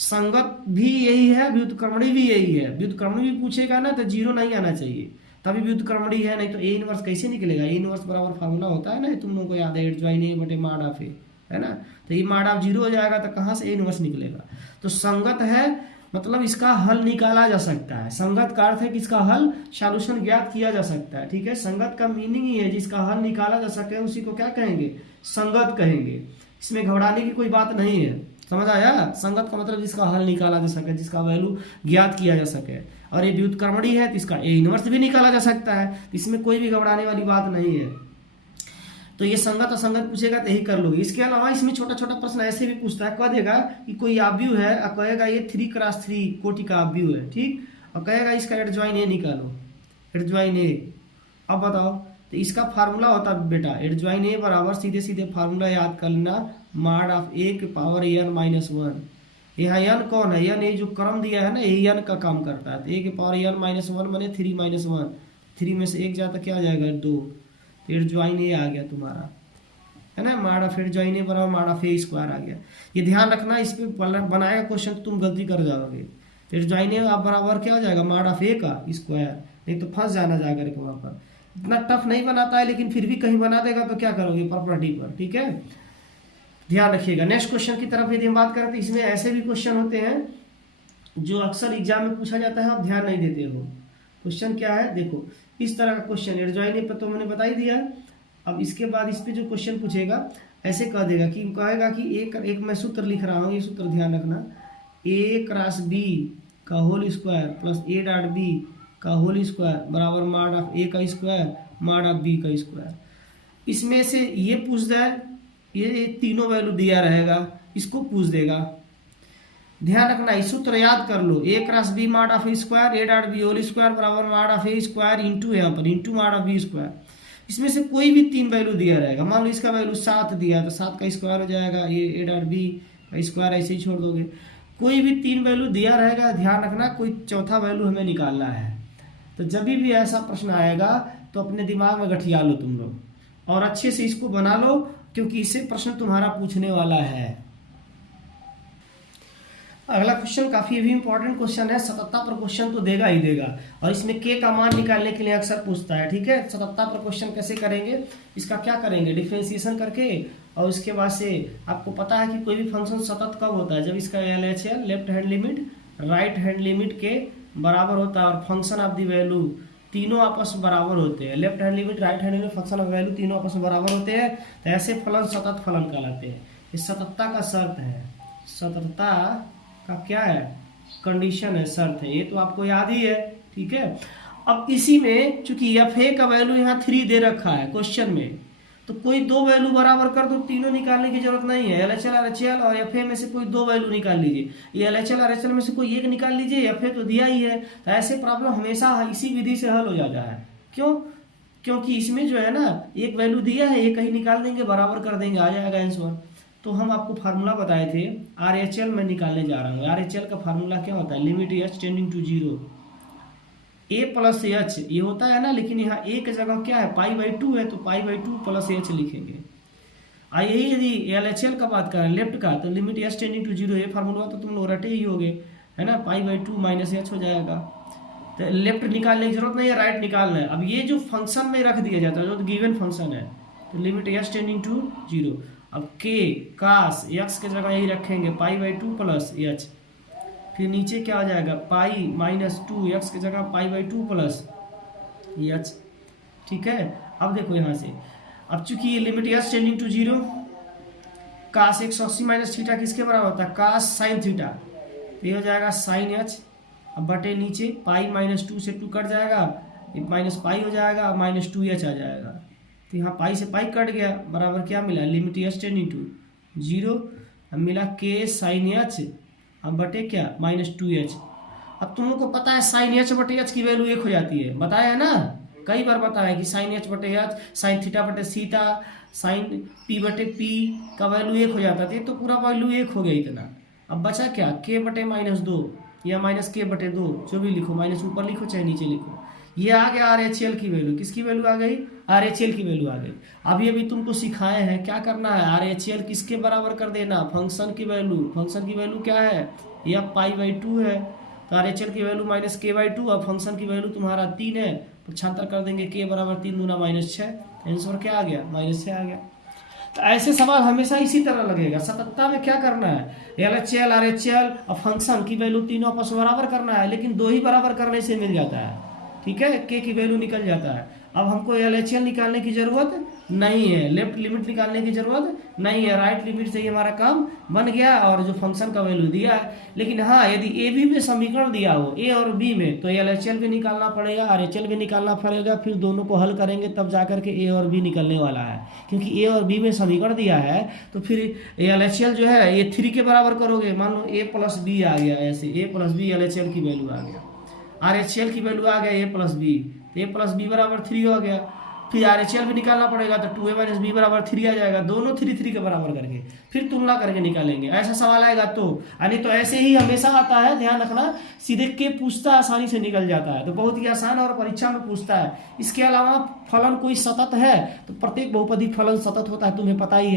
संगत भी यही है, व्युत्क्रमणीय भी यही है। व्युत्क्रमणीय भी पूछेगा ना तो 0 नहीं आना चाहिए, तभी व्युत्क्रमणीय है, नहीं तो ए इनवर्स कैसे निकलेगा। ए इनवर्स बराबर फार्मूला होता है ना, तुम लोगों को याद है, (a/mod ऑफ a, है ना। तो ये mod ऑफ 0 हो जाएगा तो कहाँ से ए इनवर्स निकलेगा। तो संगत है मतलब इसका हल निकाला जा सकता है, संगत का अर्थ है कि इसका हल सॉल्यूशन ज्ञात किया जा सकता है, ठीक है। संगत का मीनिंग ही है जिसका हल निकाला जा सके, उसी को क्या कहेंगे, संगत कहेंगे। इसमें घबराने की कोई बात नहीं है, समझ आया। संगत का मतलब जिसका हल निकाला जा सके, जिसका वैल्यू ज्ञात किया जा सके। और ये व्युत्क्रमणीय है तो इसका ए इनवर्स भी निकाला जा सकता है, इसमें कोई भी घबराने वाली बात नहीं है। तो ये संगत असंगत पूछेगा तो यही कर लोगे। इसके अलावा इसमें छोटा छोटा प्रश्न ऐसे भी पूछता है, कह देगा कि कोई आव्यूह है और कहेगा ये 3x3 कोटि का आव्यूह है, ठीक, और कहेगा इसका एडजॉइन ए निकालो, एडजॉइन ए। अब बताओ, तो इसका फार्मूला होता है बेटा, एडजॉइन ए बराबर सीधे सीधे फार्मूला याद कर लेना, mod ऑफ a की पावर n - 1। यहाँ n कौन है, n ये जो क्रम दिया है ना, यही n का काम करता है। तो a की पावर n - 1 बने 3 - 1, 3 में से 1 जाता क्या आ जाएगा 2, एडजॉइन ए आ गया तुम्हारा, है ना। mod ऑफ एडजॉइन ए बराबर mod ऑफ a² आ गया। ये ध्यान रखना, इस पे बनाएगा क्वेश्चन तो तुम गलती कर जाओगे। तो एडजॉइनिंग आप बराबर क्या हो जाएगा, मॉड ऑफ ए का स्क्वायर। नहीं तो फंस जाना जा करके वहाँ पर। इतना टफ नहीं बनाता है, लेकिन फिर भी कहीं बना देगा तो क्या करोगे, प्रॉपर्टी पर। ठीक है, ध्यान रखिएगा। नेक्स्ट क्वेश्चन की तरफ यदि हम बात करें तो इसमें ऐसे भी क्वेश्चन होते हैं जो अक्सर एग्जाम में पूछा जाता है, आप ध्यान नहीं देते हो। क्वेश्चन क्या है, देखो इस तरह का क्वेश्चन एडजॉइनिंग पर तो मैंने बता ही दिया। अब इसके बाद इस पे जो क्वेश्चन पूछेगा ऐसे कह देगा कि कहेगा कि एक मैं सूत्र लिख रहा हूँ, ये सूत्र ध्यान रखना, ए क्रॉस बी का whole square plus A dot B का होल स्क्वायर बराबर मॉड ऑफ ए का स्क्वायर मॉड ऑफ बी का स्क्वायर। इसमें से ये पूछ जाए, ये तीनों वैल्यू दिया रहेगा, इसको पूछ देगा। ध्यान रखना, इस सूत्र याद कर लो, A cross B mod of A square A dot B whole square बराबर mod of A square into, यहाँ पर into mod of B square. इसमें से कोई भी तीन वैल्यू दिया रहेगा। मान लो इसका वैल्यू 7 दिया तो 7 का स्क्वायर हो जाएगा, ए डॉट बी का स्क्वायर ऐसे ही छोड़ दोगे। कोई भी तीन वैल्यू दिया रहेगा, ध्यान रखना कोई चौथा वैल्यू हमें निकालना है। तो जब भी ऐसा प्रश्न आएगा तो अपने दिमाग में गठिया लो तुम लोग और अच्छे से इसको बना लो, क्योंकि इससे प्रश्न तुम्हारा पूछने वाला है। अगला क्वेश्चन काफी भी इंपॉर्टेंट क्वेश्चन है, 77 पर क्वेश्चन तो देगा ही देगा, और इसमें के का मान निकालने के लिए अक्सर पूछता है। ठीक है, 77 पर क्वेश्चन कैसे करेंगे, इसका क्या करेंगे, डिफरेंशिएशन करके, और उसके बाद से आपको पता है कि कोई भी फंक्शन सतत कब होता है, जब इसका LHL left hand limit right hand limit के बराबर होता है, और फंक्शन ऑफ द वैल्यू तीनों आपस में बराबर होते हैं। Left hand limit right hand limit function of value तीनों आपस में बराबर होते हैं, तो ऐसे फलन सतत फलन कहलाते हैं। ये सततता का शर्त है, सततता का क्या है, कंडीशन है, शर्त है। ये तो आपको याद ही है। ठीक है, अब इसी में चूंकि एफ ए का वैल्यू यहाँ 3 दे रखा है क्वेश्चन में, तो कोई दो वैल्यू बराबर कर दो, तीनों निकालने की जरूरत नहीं है। LHL RHL और एफ ए में से कोई दो वैल्यू निकाल लीजिए, ये LHL RHL में से कोई एक निकाल लीजिए, एफ ए तो दिया ही है। तो ऐसे प्रॉब्लम हमेशा इसी विधि से हल हो जाता है। क्यों, क्योंकि इसमें जो है ना एक वैल्यू दिया है, ये कहीं निकाल देंगे, बराबर कर देंगे, आ जाएगा आंसर। तो हम आपको फार्मूला बताए थे, RHL में निकालने जा रहा हूँ। RHL का फार्मूला क्या होता है, limit h tending to 0 a plus H, ये होता है ना, लेकिन यहाँ a की जगह क्या है, π/2 है, तो π/2 प्लस एच लिखेंगे। यही यदि LHL का बात करें लेफ्ट का, तो लिमिट h टेंडिंग टू 0, ये फार्मूला तो तुम लोग रटे ही होगे, है ना, π/2 माइनस एच हो जाएगा। तो लेफ्ट निकालने की जरूरत नहीं है, राइट निकालना है। अब ये जो फंक्शन में रख दिया जाता है, जो गिवन फंक्शन है, तो लिमिट h टेंडिंग टू 0। अब k कास x की जगह यही रखेंगे, π/2 प्लस एच, फिर नीचे क्या हो जाएगा, पाई माइनस 2, एक्स की जगह π/2 प्लस एच। ठीक है, अब देखो यहाँ से, अब चूंकि ये limit h tending to 0, cos 180 माइनस थीटा किसके बराबर होता है, कास साइन थीटा, तो ये हो जाएगा साइन एच। अब बटे नीचे पाई माइनस 2 से 2 कट जाएगा, माइनस पाई हो जाएगा, माइनस 2h आ जाएगा। तो यहाँ पाई से पाई कट गया, बराबर क्या मिला, लिमिट h टेंडिंग टू 0, अब मिला के साइन एच, अब बटे क्या, माइनस 2h। अब तुम लोग को पता है साइन h बटे h की वैल्यू 1 हो जाती है, बताया है ना, कई बार बताया कि साइन h बटे h, साइन थीटा बटे थीटा, साइन p बटे p का वैल्यू 1 हो जाता है। तो पूरा वैल्यू 1 हो गया इतना। अब बचा क्या, k बटे माइनस 2 या माइनस k बटे 2, जो भी लिखो, माइनस ऊपर लिखो चाहे नीचे लिखो। ये आ गया RHL की वैल्यू, किसकी वैल्यू आ गई, RHL की वैल्यू आ गई। अभी तुमको सिखाए हैं क्या करना है, RHL किसके बराबर कर देना, फंक्शन की वैल्यू। फंक्शन की वैल्यू क्या है, यह π/2 है, तो RHL की वैल्यू माइनस k/2, और फंक्शन की वैल्यू तुम्हारा 3 है, तो छांतर कर देंगे, k बराबर 3 दूना माइनस 6, आंसर क्या आ गया, माइनस 6 आ गया। तो ऐसे सवाल हमेशा इसी तरह लगेगा। सततता में क्या करना है, LHL RHL और फंक्शन की वैल्यू तीनों आपस में बराबर करना है, लेकिन दो ही बराबर करने से मिल जाता है। ठीक है, k की वैल्यू निकल जाता है। अब हमको LHL निकालने की जरूरत नहीं है, लेफ्ट लिमिट निकालने की जरूरत नहीं है, राइट लिमिट से ही हमारा काम बन गया, और जो फंक्शन का वैल्यू दिया है। लेकिन हाँ, यदि ए बी में समीकरण दिया हो, ए और बी में, तो LHL भी निकालना पड़ेगा, RHL भी निकालना पड़ेगा, फिर दोनों को हल करेंगे तब जाकर के ए और बी निकलने वाला है। क्योंकि ए और बी में समीकरण दिया है, तो फिर LHL जो है ये 3 के बराबर करोगे। मान लो a प्लस बी आ गया, ऐसे a प्लस बी LHL की वैल्यू आ गया, RHL की वैल्यू आ गया a प्लस बी, तो a प्लस बी बराबर 3 हो गया। फिर RHL भी निकालना पड़ेगा, तो 2a माइनस बी बराबर 3 आ जाएगा। दोनों 3 के बराबर करके फिर तुलना करके निकालेंगे। ऐसा सवाल आएगा तो, यानी तो ऐसे ही हमेशा आता है, ध्यान रखना। सीधे के पूछता है, आसानी से निकल जाता है, तो बहुत ही आसान और परीक्षा में पूछता है। इसके अलावा फलन कोई सतत है, तो प्रत्येक बहुपदी फलन सतत होता है, तुम्हें पता ही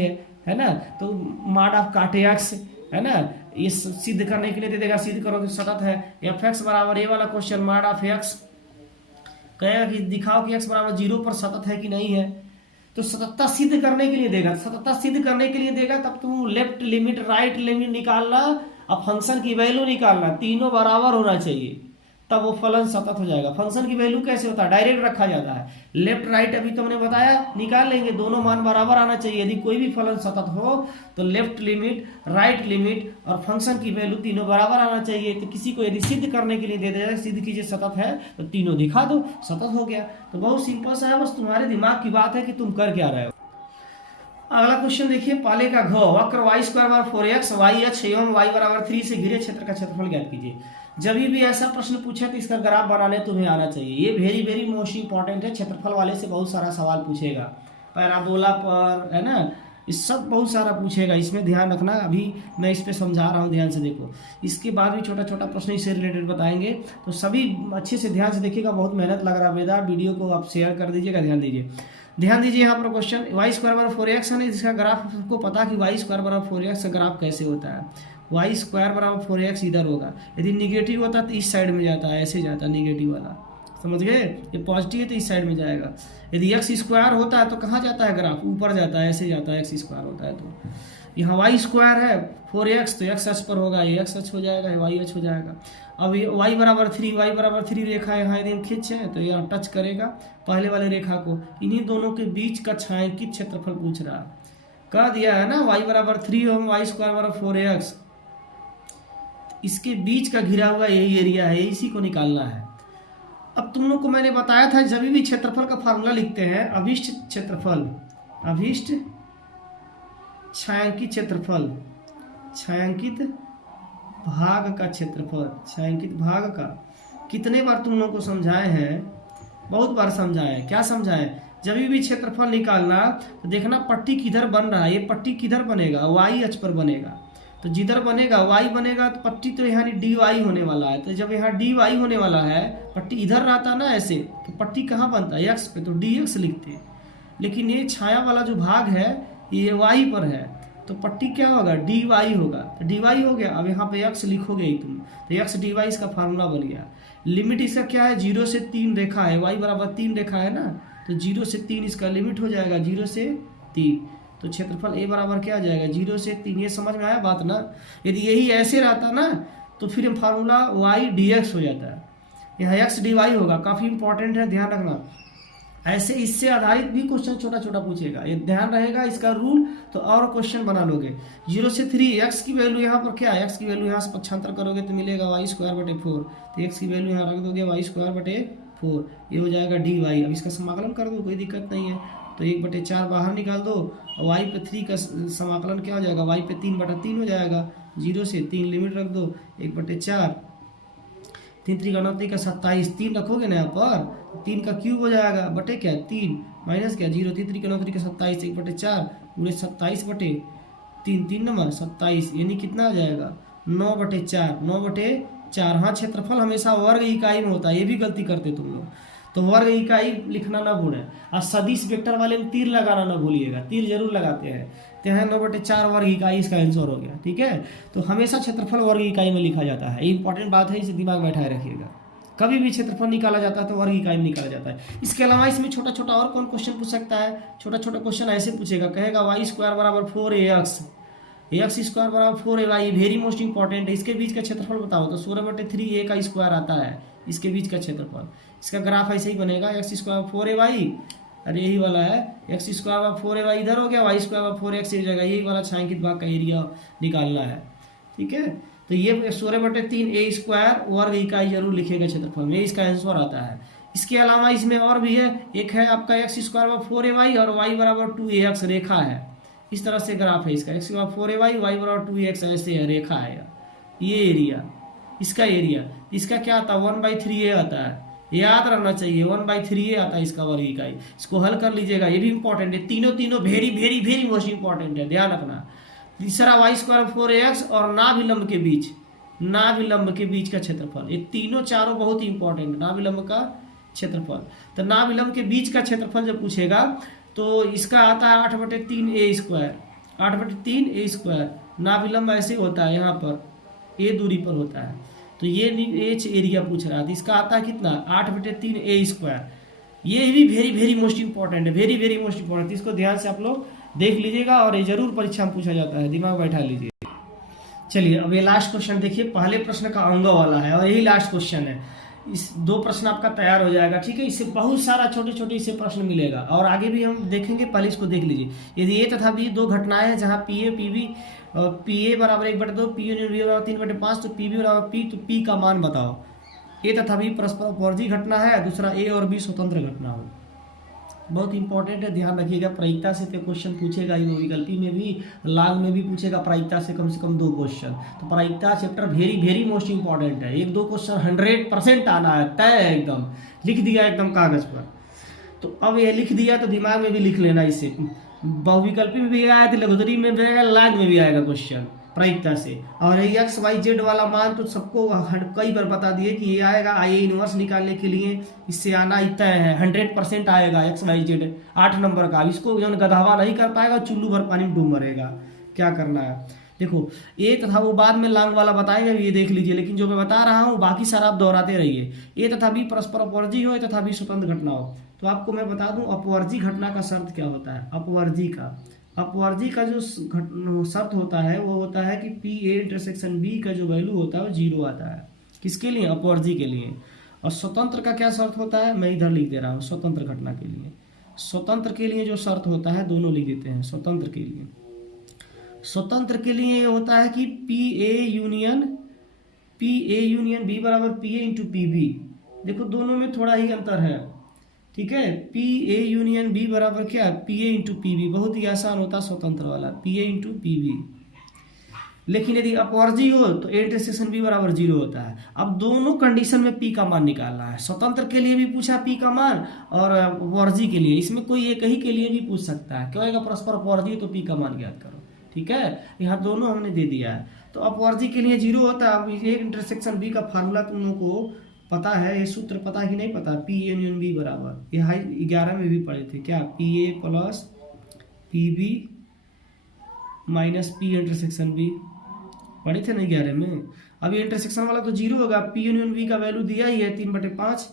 है ना। तो मॉड ऑफ काट एक्स, है ना, ये सिद्ध करने के लिए दे देगा, सिद्ध करो तो सतत है। एफ एक्स बराबर ये वाला क्वेश्चन मार्ड ऑफ एक्स कहेगा कि दिखाओ कि एक्स बराबर 0 पर सतत है कि नहीं है। तो सततता सिद्ध करने के लिए देगा, सततता सिद्ध करने के लिए देगा तब तुम लेफ्ट लिमिट राइट लिमिट निकालना और फंक्शन की वैल्यू निकालना, तीनों बराबर होना चाहिए तब वो फलन सतत हो जाएगा। फंक्शन की वैल्यू कैसे होता है, डायरेक्ट रखा जाता है, लेफ्ट राइट अभी तुमने बताया निकाल लेंगे, दोनों मान बराबर आना चाहिए। यदि कोई भी फलन सतत हो तो लेफ्ट लिमिट राइट लिमिट और फंक्शन की वैल्यू तीनों बराबर आना चाहिए। तो किसी को यदि सिद्ध करने के लिए दे दिया, सिद्ध कीजिए सतत है, तो तीनों दिखा दो, सतत हो गया। तो बहुत सिंपल सा है, बस तुम्हारे दिमाग की बात है कि तुम कर क्या रहे हो। अगला क्वेश्चन देखिए, पाले का घ वक्र वाई स्क्वायर बराबर 4x वाई एच एवं वाई बराबर 3 से घिरे क्षेत्र का क्षेत्रफल ज्ञात कीजिए। जब भी ऐसा प्रश्न पूछे तो इसका ग्राफ बनाने तुम्हें आना चाहिए। ये वेरी वेरी मोस्ट इंपॉर्टेंट है, क्षेत्रफल वाले से बहुत सारा सवाल पूछेगा, पैराबोला पर है ना, इस सब बहुत सारा पूछेगा, इसमें ध्यान रखना। अभी मैं इस पे समझा रहा हूँ, ध्यान से देखो। इसके बाद भी छोटा छोटा प्रश्न इससे रिलेटेड बताएंगे, तो सभी अच्छे से ध्यान से देखिएगा। बहुत मेहनत लग रहा है बेटा, वीडियो को आप शेयर कर दीजिएगा, ध्यान दीजिए। ध्यान दीजिए यहाँ पर क्वेश्चन, वाई स्क्वायर बराबर 4x है, जिसका ग्राफ आपको पता कि वाई स्क्वायर बराबर 4x का ग्राफ कैसे होता है। वाई स्क्वायर बराबर 4x इधर होगा, यदि निगेटिव होता तो इस साइड में जाता है, ऐसे जाता है निगेटिव वाला, समझ गए। ये पॉजिटिव है तो इस साइड में जाएगा। यदि एक्स स्क्वायर होता है तो कहाँ जाता है ग्राफ, ऊपर जाता है, ऐसे जाता है। एक्स स्क्वायर होता है तो यहाँ वाई स्क्वायर है 4x तो एक्स एच पर होगा, ये एक्स एच हो जाएगा, वाई एच हो जाएगा। अब ये वाई बराबर 3 रेखा यहाँ यदि हम खींचे तो यहाँ टच करेगा पहले वाले रेखा को, इन्हीं दोनों के बीच का छायांकित क्षेत्रफल पूछ रहा है। कह दिया है ना वाई बराबर 3 एवं वाई स्क्वायर बराबर 4x, इसके बीच का घिरा हुआ यही एरिया है, इसी को निकालना है। अब तुम लोग को मैंने बताया था जब भी क्षेत्रफल का फार्मूला लिखते हैं, अभिष्ट क्षेत्रफल, अभिष्ट छायांकित क्षेत्रफल, छायांकित भाग का क्षेत्रफल, छायांकित भाग का। कितने बार तुम लोग को समझाए हैं, बहुत बार समझाए हैं। क्या समझाए, जब भी क्षेत्रफल निकालना तो देखना पट्टी किधर बन रहा है, ये पट्टी किधर बनेगा, वाई अक्ष पर बनेगा। तो जिधर बनेगा वाई बनेगा तो पट्टी तो यहाँ डी वाई होने वाला है। तो जब यहाँ डी वाई होने वाला है, पट्टी इधर रहता ना ऐसे, तो पट्टी कहाँ बनता है, एक्स पे, तो डी एक्स लिखते हैं। लेकिन ये छाया वाला जो भाग है ये वाई पर है, तो पट्टी क्या होगा, डी वाई होगा। तो डी वाई हो गया, अब यहाँ पे एक्स लिखोगे ही तुम, तो एक्स डी वाई इसका फार्मूला बन गया। लिमिट इसका क्या है, 0 से 3 रेखा है, वाई बराबर 3 रेखा है ना, तो 0 से 3 इसका लिमिट हो जाएगा, 0 से 3। तो क्षेत्रफल ए बराबर क्या आ जाएगा, 0 से 3। ये समझ में आया बात ना। यदि यही ऐसे रहता ना तो फिर फार्मूला वाई डी एक्स हो जाता है, यहाँ एक्स डी वाई होगा। काफ़ी इंपॉर्टेंट है, ध्यान रखना। ऐसे इससे आधारित भी क्वेश्चन छोटा छोटा पूछेगा, ये ध्यान रहेगा इसका रूल, तो और क्वेश्चन बना लोगे। 0 से 3 एक्स की वैल्यू यहाँ पर क्या है, एक्स की वैल्यू यहाँ से पक्षांतर करोगे तो मिलेगा वाई स्क्वायर बटे 4, तो एक्स की वैल्यू यहाँ रख दोगे वाई स्क्वायर बटे 4, ये हो जाएगा डी वाई। अब इसका समाकलन कर दो, कोई दिक्कत नहीं है। तो 1/4 बाहर निकाल दो, और वाई पे 3 का समाकलन क्या हो जाएगा, वाई पे 3/3 हो जाएगा। 0 से 3 लिमिट रख दो, 1/4, 3 3 का 27, 3 रखोगे ना यहाँ पर, 3 का क्यूब हो जाएगा, बटे क्या 3 माइनस क्या 0, 3 3 का 27, 1/4 पूरे 27 बटे 3, 3 नंबर 27, यानी कितना आ जाएगा 9/4, 9/4। हाँ, क्षेत्रफल हमेशा वर्ग इकाई में होता है, ये भी गलती करते तुम लोग, तो वर्ग इकाई लिखना ना भूलें। और सदिश वेक्टर वाले में तीर लगाना ना भूलिएगा, तीर जरूर लगाते हैं। तो यहाँ 9/4 वर्ग इकाई इसका आंसर हो गया, ठीक है। तो हमेशा क्षेत्रफल वर्ग इकाई में लिखा जाता है, इंपॉर्टेंट बात है, इसे दिमाग में बैठाए रखिएगा। कभी भी क्षेत्रफल निकाला जाता है तो वर्ग इकाई में निकाला जाता है। इसके अलावा इसमें छोटा छोटा और कौन क्वेश्चन पूछ सकता है, छोटा छोटा क्वेश्चन ऐसे पूछेगा, कहेगा वाई स्क्वायर बराबर 4ax, एक्स स्क्वायर बराबर 4ay, वेरी मोस्ट इंपॉर्टेंट है। इसके बीच का क्षेत्रफल बताओ, तो 16/3a का स्क्वायर आता है इसके बीच का क्षेत्रफल। इसका ग्राफ ऐसे ही बनेगा, एक्स स्क्वायर 4ay, अरे यही वाला है, एक्स स्क्वायर बाय 4ay इधर हो गया, वाई स्क्वायर बाय 4x एक जगह, यही वाला छायांकित भाग का एरिया निकालना है, ठीक है। तो ये 16/3 a स्क्वायर वर्ग इकाई जरूर लिखेगा क्षेत्रफल में, इसका आंसर आता है। इसके अलावा इसमें और भी है, एक है आपका एक्स स्क्वायर बाय 4ay और वाई बराबर 2ax रेखा है। इस तरह से ग्राफ है इसका, एक्स बराबर 4ay, वाई बराबर 2ax, ऐसे है, रेखा है ये एरिया, इसका एरिया। इसका क्या आता है 1/3a आता है, याद रखना चाहिए 1/3a आता है इसका वर्ग इकाई। इसको हल कर लीजिएगा, ये भी इंपॉर्टेंट है, तीनों very very very most important है, ध्यान रखना। तीसरा वाई स्क्वायर 4ax और नाभिलंब के बीच, नाभिलंब के बीच का क्षेत्रफल, ये तीनों चारों बहुत इंपॉर्टेंट, नाभिलंब का क्षेत्रफल। तो नाभिलंब के बीच का क्षेत्रफल जब पूछेगा तो इसका आता है 8/3a स्क्वायर, 8/3a स्क्वायर, नाभिलंब ऐसे होता है, यहाँ पर ए दूरी पर होता है, तो ये एच एरिया पूछ रहा था, इसका आता है कितना 8/3 ए स्क्वायर। ये भी वेरी वेरी मोस्ट इंपॉर्टेंट है, वेरी वेरी मोस्ट इंपॉर्टेंट, इसको ध्यान से आप लोग देख लीजिएगा और ये जरूर परीक्षा में पूछा जाता है, दिमाग बैठा लीजिए। चलिए अब ये लास्ट क्वेश्चन देखिए, पहले प्रश्न का अंग वाला है और यही लास्ट क्वेश्चन है। इस 2 प्रश्न आपका तैयार हो जाएगा, ठीक है। इससे बहुत सारा छोटे छोटे इससे प्रश्न मिलेगा और आगे भी हम देखेंगे, पहले इसको देख लीजिए। यदि ए तथा बी 2 घटनाएं हैं जहां P A P B P A बराबर 1/2, पी यूनियन बी बराबर 3/5, तो पी बी बराबर पी, तो पी का मान बताओ। ए तथा बी परस्पर अपवर्जी घटना है, दूसरा ए और बी स्वतंत्र घटना हो। बहुत इंपॉर्टेंट है, ध्यान रखिएगा। प्रायिकता से क्वेश्चन पूछेगा, ये विकल्पी में भी, लाग में भी पूछेगा प्रायिकता से कम 2 क्वेश्चन। तो प्रायिकता chapter very very most important है, 1-2 क्वेश्चन 100% आना है, तय है, एकदम लिख दिया एकदम कागज पर। तो अब ये लिख दिया तो दिमाग में भी लिख लेना, इससे बहुविकल्पी में भी आया, लघुदरी में भी आएगा, लाग में भी आएगा क्वेश्चन प्रायिकता से। और एक्स वाई जेड वाला मान तो सबको कई बार बता दिए कि ये आएगा, आई इनवर्स निकालने के लिए इससे आना इतना है, 100% आएगा एक्स वाई जेड 8 नंबर का। इसको जो गधावा नहीं कर पाएगा, चुल्लू भर पानी में डूब मरेगा। क्या करना है देखो, ए तथा वो बाद में लांग वाला बताएंगे, ये देख लीजिए, लेकिन जो मैं बता रहा हूँ बाकी सारा आप दोहराते रहिए। ए तथा बी परस्पर अपवर्जी हो, ए तथा बी स्वतंत्र घटना हो। तो आपको मैं बता दूं अपवर्जी घटना का शर्त क्या होता है। अपवर्जी का जो शर्त होता है वो होता है कि पी ए इंटरसेक्शन बी का जो वैल्यू होता है वो 0 आता है। किसके लिए? अपवर्जी के लिए। और स्वतंत्र का क्या शर्त होता है, मैं इधर लिख दे रहा हूँ, स्वतंत्र घटना के लिए। स्वतंत्र के लिए जो शर्त होता है, दोनों लिख देते हैं। स्वतंत्र के लिए ये होता है कि पी ए यूनियन बी बराबर P A into P B. देखो दोनों में थोड़ा ही अंतर है, ठीक है। पी ए यूनियन बी बराबर क्या, P A into P B. बहुत ही आसान होता है स्वतंत्र वाला, P A into P B. लेकिन यदि अपवर्जी हो तो ए इंटरसेक्शन बी बराबर 0 होता है। अब दोनों कंडीशन में पी का मान निकालना है। स्वतंत्र के लिए भी पूछा पी का मान, और अपवर्जी के लिए, इसमें कोई एक ही के लिए भी पूछ सकता है। क्या होगा, परस्पर अपवर्जी तो पी का मान ज्ञात करो, ठीक है। यहाँ दोनों हमने दे दिया है। तो अपवर्जी के लिए 0 होता है। अब ए इंटरसेक्शन बी का फार्मूला तुम लोगों को पता है, ये सूत्र पता है कि नहीं पता, पी यूनियन बी बराबर, ये 11 में भी पढ़े थे क्या, P A plus P B minus P intersection B, पढ़े थे ना 11 में। अब ये इंटरसेक्शन वाला तो 0 होगा। पी यूनियन बी का वैल्यू दिया ही है 3/5,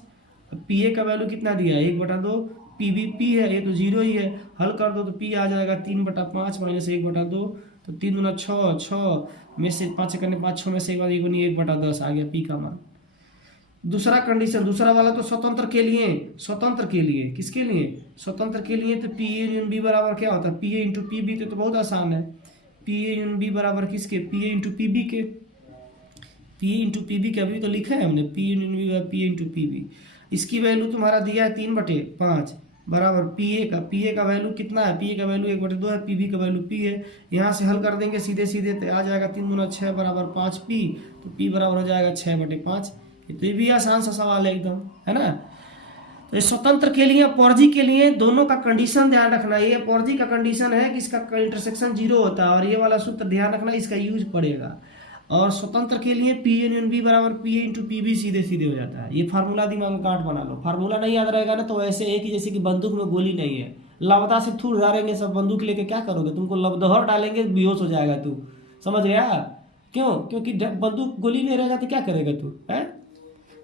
पी ए का वैल्यू कितना दिया है 1/2, पी बी पी है, ये तो 0 ही है। हल कर दो तो पी आ जाएगा 3/5 माइनस 1/2, तो 3 दूना 6, 6 में से 5 करने 5, 6 में से 1/10 आ गया पी का मान। दूसरा कंडीशन, दूसरा वाला तो स्वतंत्र के लिए, किसके लिए, स्वतंत्र के लिए। तो पी ए यूनियन बी बराबर क्या होता है, P A into P B. तो बहुत आसान है, पी ए यूनियन बी बराबर किसके, P A into P B के। P A into P B के अभी तो लिखा है हमने, पी यूनियन बी बराबर P A into P B. इसकी वैल्यू तुम्हारा दिया है 3/5 बराबर पी ए का वैल्यू कितना है, पी ए का वैल्यू 1/2 है, पी बी का वैल्यू पी है। यहाँ से हल कर देंगे सीधे सीधे, तो आ जाएगा 3 दूना 6 बराबर 5 पी, तो पी बराबर हो जाएगा 6/5। तो ये भी आसान सा सवाल है एकदम, है ना। तो ये स्वतंत्र के लिए, अपवर्जी के लिए, दोनों का कंडीशन ध्यान रखना। ये अपवर्जी का कंडीशन है कि इसका इंटरसेक्शन 0 होता है, और ये वाला सूत्र ध्यान रखना, इसका यूज पड़ेगा। और स्वतंत्र के लिए पी यूनियन बी बराबर P A into P B सीधे सीधे हो जाता है। ये फार्मूला दिमाग में गांठ बना लो। फार्मूला नहीं याद रहेगा ना तो ऐसे एक ही, जैसे कि बंदूक में गोली नहीं है, लबदा से थूर डालेंगे सब, बंदूक लेके क्या करोगे, तुमको लबदहर डालेंगे बेहोश हो जाएगा तू, समझ गया। क्यों? क्योंकि बंदूक गोली नहीं रहेगा तो क्या करेगा तू, है।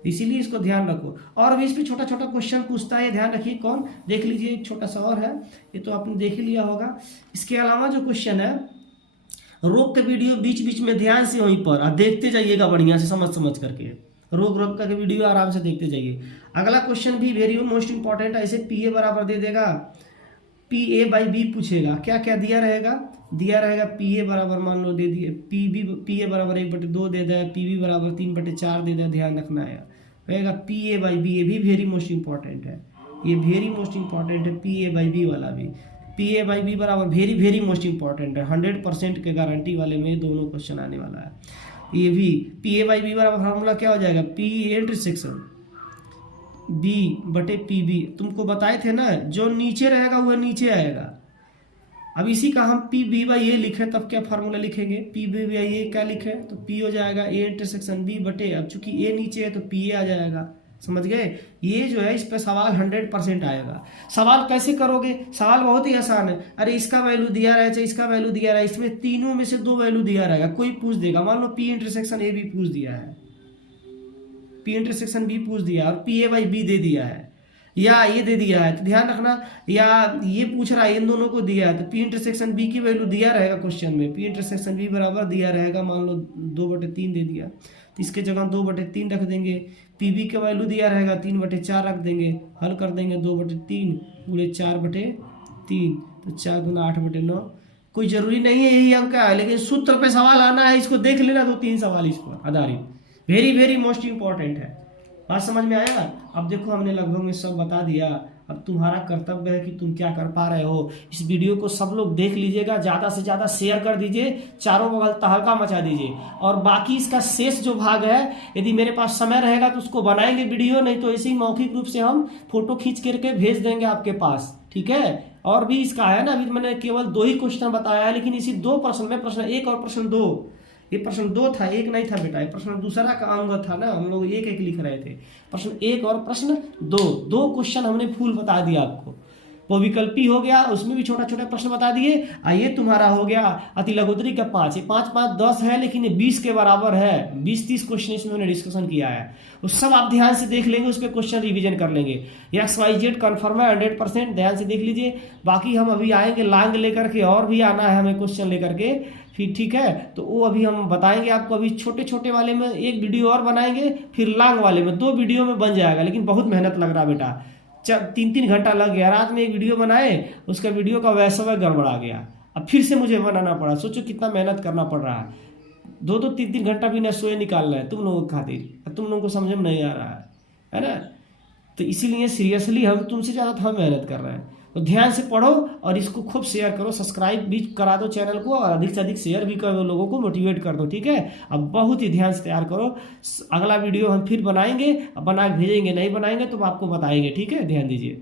इसीलिए इसको ध्यान रखो। और भी इस पे छोटा छोटा क्वेश्चन पूछता है, ध्यान रखिए। कौन, देख लीजिए, एक छोटा सा और है, ये तो आपने देख ही लिया होगा। इसके अलावा जो क्वेश्चन है, रोक के वीडियो बीच बीच में ध्यान से वहीं पर देखते जाइएगा, बढ़िया से समझ करके, रोक करके वीडियो आराम से देखते जाइए। अगला क्वेश्चन भी वेरी मोस्ट इंपॉर्टेंट है। ऐसे पी ए बराबर दे देगा, पी ए बाई बी पूछेगा। क्या क्या दिया रहेगा पी ए बराबर मान लो दे दिए, पी ए बराबर 1/2 दे दिया, पी बी बराबर 3/4 दे दिया। ध्यान रखना है, रहेगा पी ए बाई बी, ये भी वेरी मोस्ट इंपॉर्टेंट है, ये वेरी मोस्ट इंपॉर्टेंट है। पी ए बाई बी वाला भी, पी ए बाई बी बराबर वेरी वेरी मोस्ट इंपॉर्टेंट है। 100% के गारंटी वाले में दोनों क्वेश्चन आने वाला है। ये भी पी ए बाई बी बराबर फार्मूला क्या हो जाएगा, पी ए इंटरसेक्शन बी बटे पी बी। तुमको बताए थे ना, जो नीचे रहेगा वह नीचे आएगा। अब इसी का हम पी बी बाई ए लिखे, तब क्या फार्मूला लिखेंगे, पी बी बाई ए क्या लिखे, तो पी हो जाएगा ए इंटरसेक्शन बी बटे, अब चूंकि ए नीचे है तो पी ए आ जाएगा, समझ गए। ये जो है इस पे सवाल 100% आएगा। सवाल कैसे करोगे, सवाल बहुत ही आसान है। अरे इसका वैल्यू दिया रहा है, इसका वैल्यू दिया रहा है, इसमें तीनों में से 2 वैल्यू दिया रहेगा, कोई पूछ देगा। मान लो पी इंटरसेक्शन ए बी पूछ दिया है, पी इंटरसेक्शन बी पूछ दिया और पी ए बाई बी दे दिया है, या ये दे दिया है, तो ध्यान रखना, या ये पूछ रहा है इन दोनों को दिया है, तो पी इंटरसेक्शन बी की वैल्यू दिया रहेगा क्वेश्चन में, पी इंटरसेक्शन बी बराबर दिया रहेगा, मान लो 2/3 दे दिया, तो इसके जगह 2/3 रख देंगे। पी बी का वैल्यू दिया रहेगा 3/4 रख देंगे, हल कर देंगे 2/3 पूरे 4/3, तो 4 गुना 8/9। कोई जरूरी नहीं है यही अंक है, लेकिन सूत्र पे सवाल आना है, इसको देख लेना 2-3 सवाल इस पर आधारित, वेरी वेरी मोस्ट इंपॉर्टेंट है। बात समझ में आएगा। अब देखो हमने लगभग में सब बता दिया, अब तुम्हारा कर्तव्य है कि तुम क्या कर पा रहे हो। इस वीडियो को सब लोग देख लीजिएगा, ज़्यादा से ज़्यादा शेयर कर दीजिए, चारों बगल तहलका मचा दीजिए। और बाकी इसका शेष जो भाग है, यदि मेरे पास समय रहेगा तो उसको बनाएंगे वीडियो, नहीं तो ऐसे ही मौखिक रूप से हम फोटो खींच करके भेज देंगे आपके पास, ठीक है। और भी इसका है ना, अभी मैंने केवल 2 ही क्वेश्चन बताया है, लेकिन इसी 2 प्रश्न में, प्रश्न 1 और प्रश्न 2, ये प्रश्न 2 था, 1 नहीं था बेटा, ये प्रश्न दूसरा का अंग था ना, हम लोग 1-1 लिख रहे थे। प्रश्न 1 और प्रश्न 2 क्वेश्चन हमने फुल बता दिया आपको। वो विकल्पी हो गया, उसमें भी छोटा छोटा प्रश्न बता दिए। ये तुम्हारा हो गया अति लघुत्तरी का 5, ये 5 5 10 है, लेकिन ये 20 के बराबर है। 20-30 क्वेश्चन इसमें हमने डिस्कशन किया है, वो सब आप ध्यान से देख लेंगे, उस पर क्वेश्चन रिवीजन कर लेंगे। XYZ कन्फर्म है 100%, ध्यान से देख लीजिए। बाकी हम अभी आएंगे लांग लेकर के, और भी आना है हमें क्वेश्चन लेकर के, फिर ठीक है। तो वो अभी हम बताएंगे आपको, अभी छोटे छोटे वाले में 1 वीडियो और बनाएंगे, फिर लॉन्ग वाले में 2 वीडियो में बन जाएगा। लेकिन बहुत मेहनत लग रहा बेटा, 3-3 घंटा लग गया, रात में 1 वीडियो बनाए, उसका वीडियो का वैसा गड़बड़ा गया, अब फिर से मुझे बनाना पड़ा। सोचो कितना मेहनत करना पड़ रहा है, 2-2 3-3 घंटा भी न सोए निकाल रहे हैं तुम लोगों के खातिर, तुम लोगों को समझ में नहीं आ रहा है ना। तो इसीलिए सीरियसली हम तुमसे ज़्यादा तो हम मेहनत कर रहे हैं। तो ध्यान से पढ़ो और इसको खूब शेयर करो, सब्सक्राइब भी करा दो चैनल को, और अधिक से अधिक शेयर भी करो, लोगों को मोटिवेट कर दो, ठीक है। अब बहुत ही ध्यान से तैयार करो, अगला वीडियो हम फिर बनाएंगे, बना के भेजेंगे, नहीं बनाएंगे तो आपको बताएंगे, ठीक है। ध्यान दीजिए।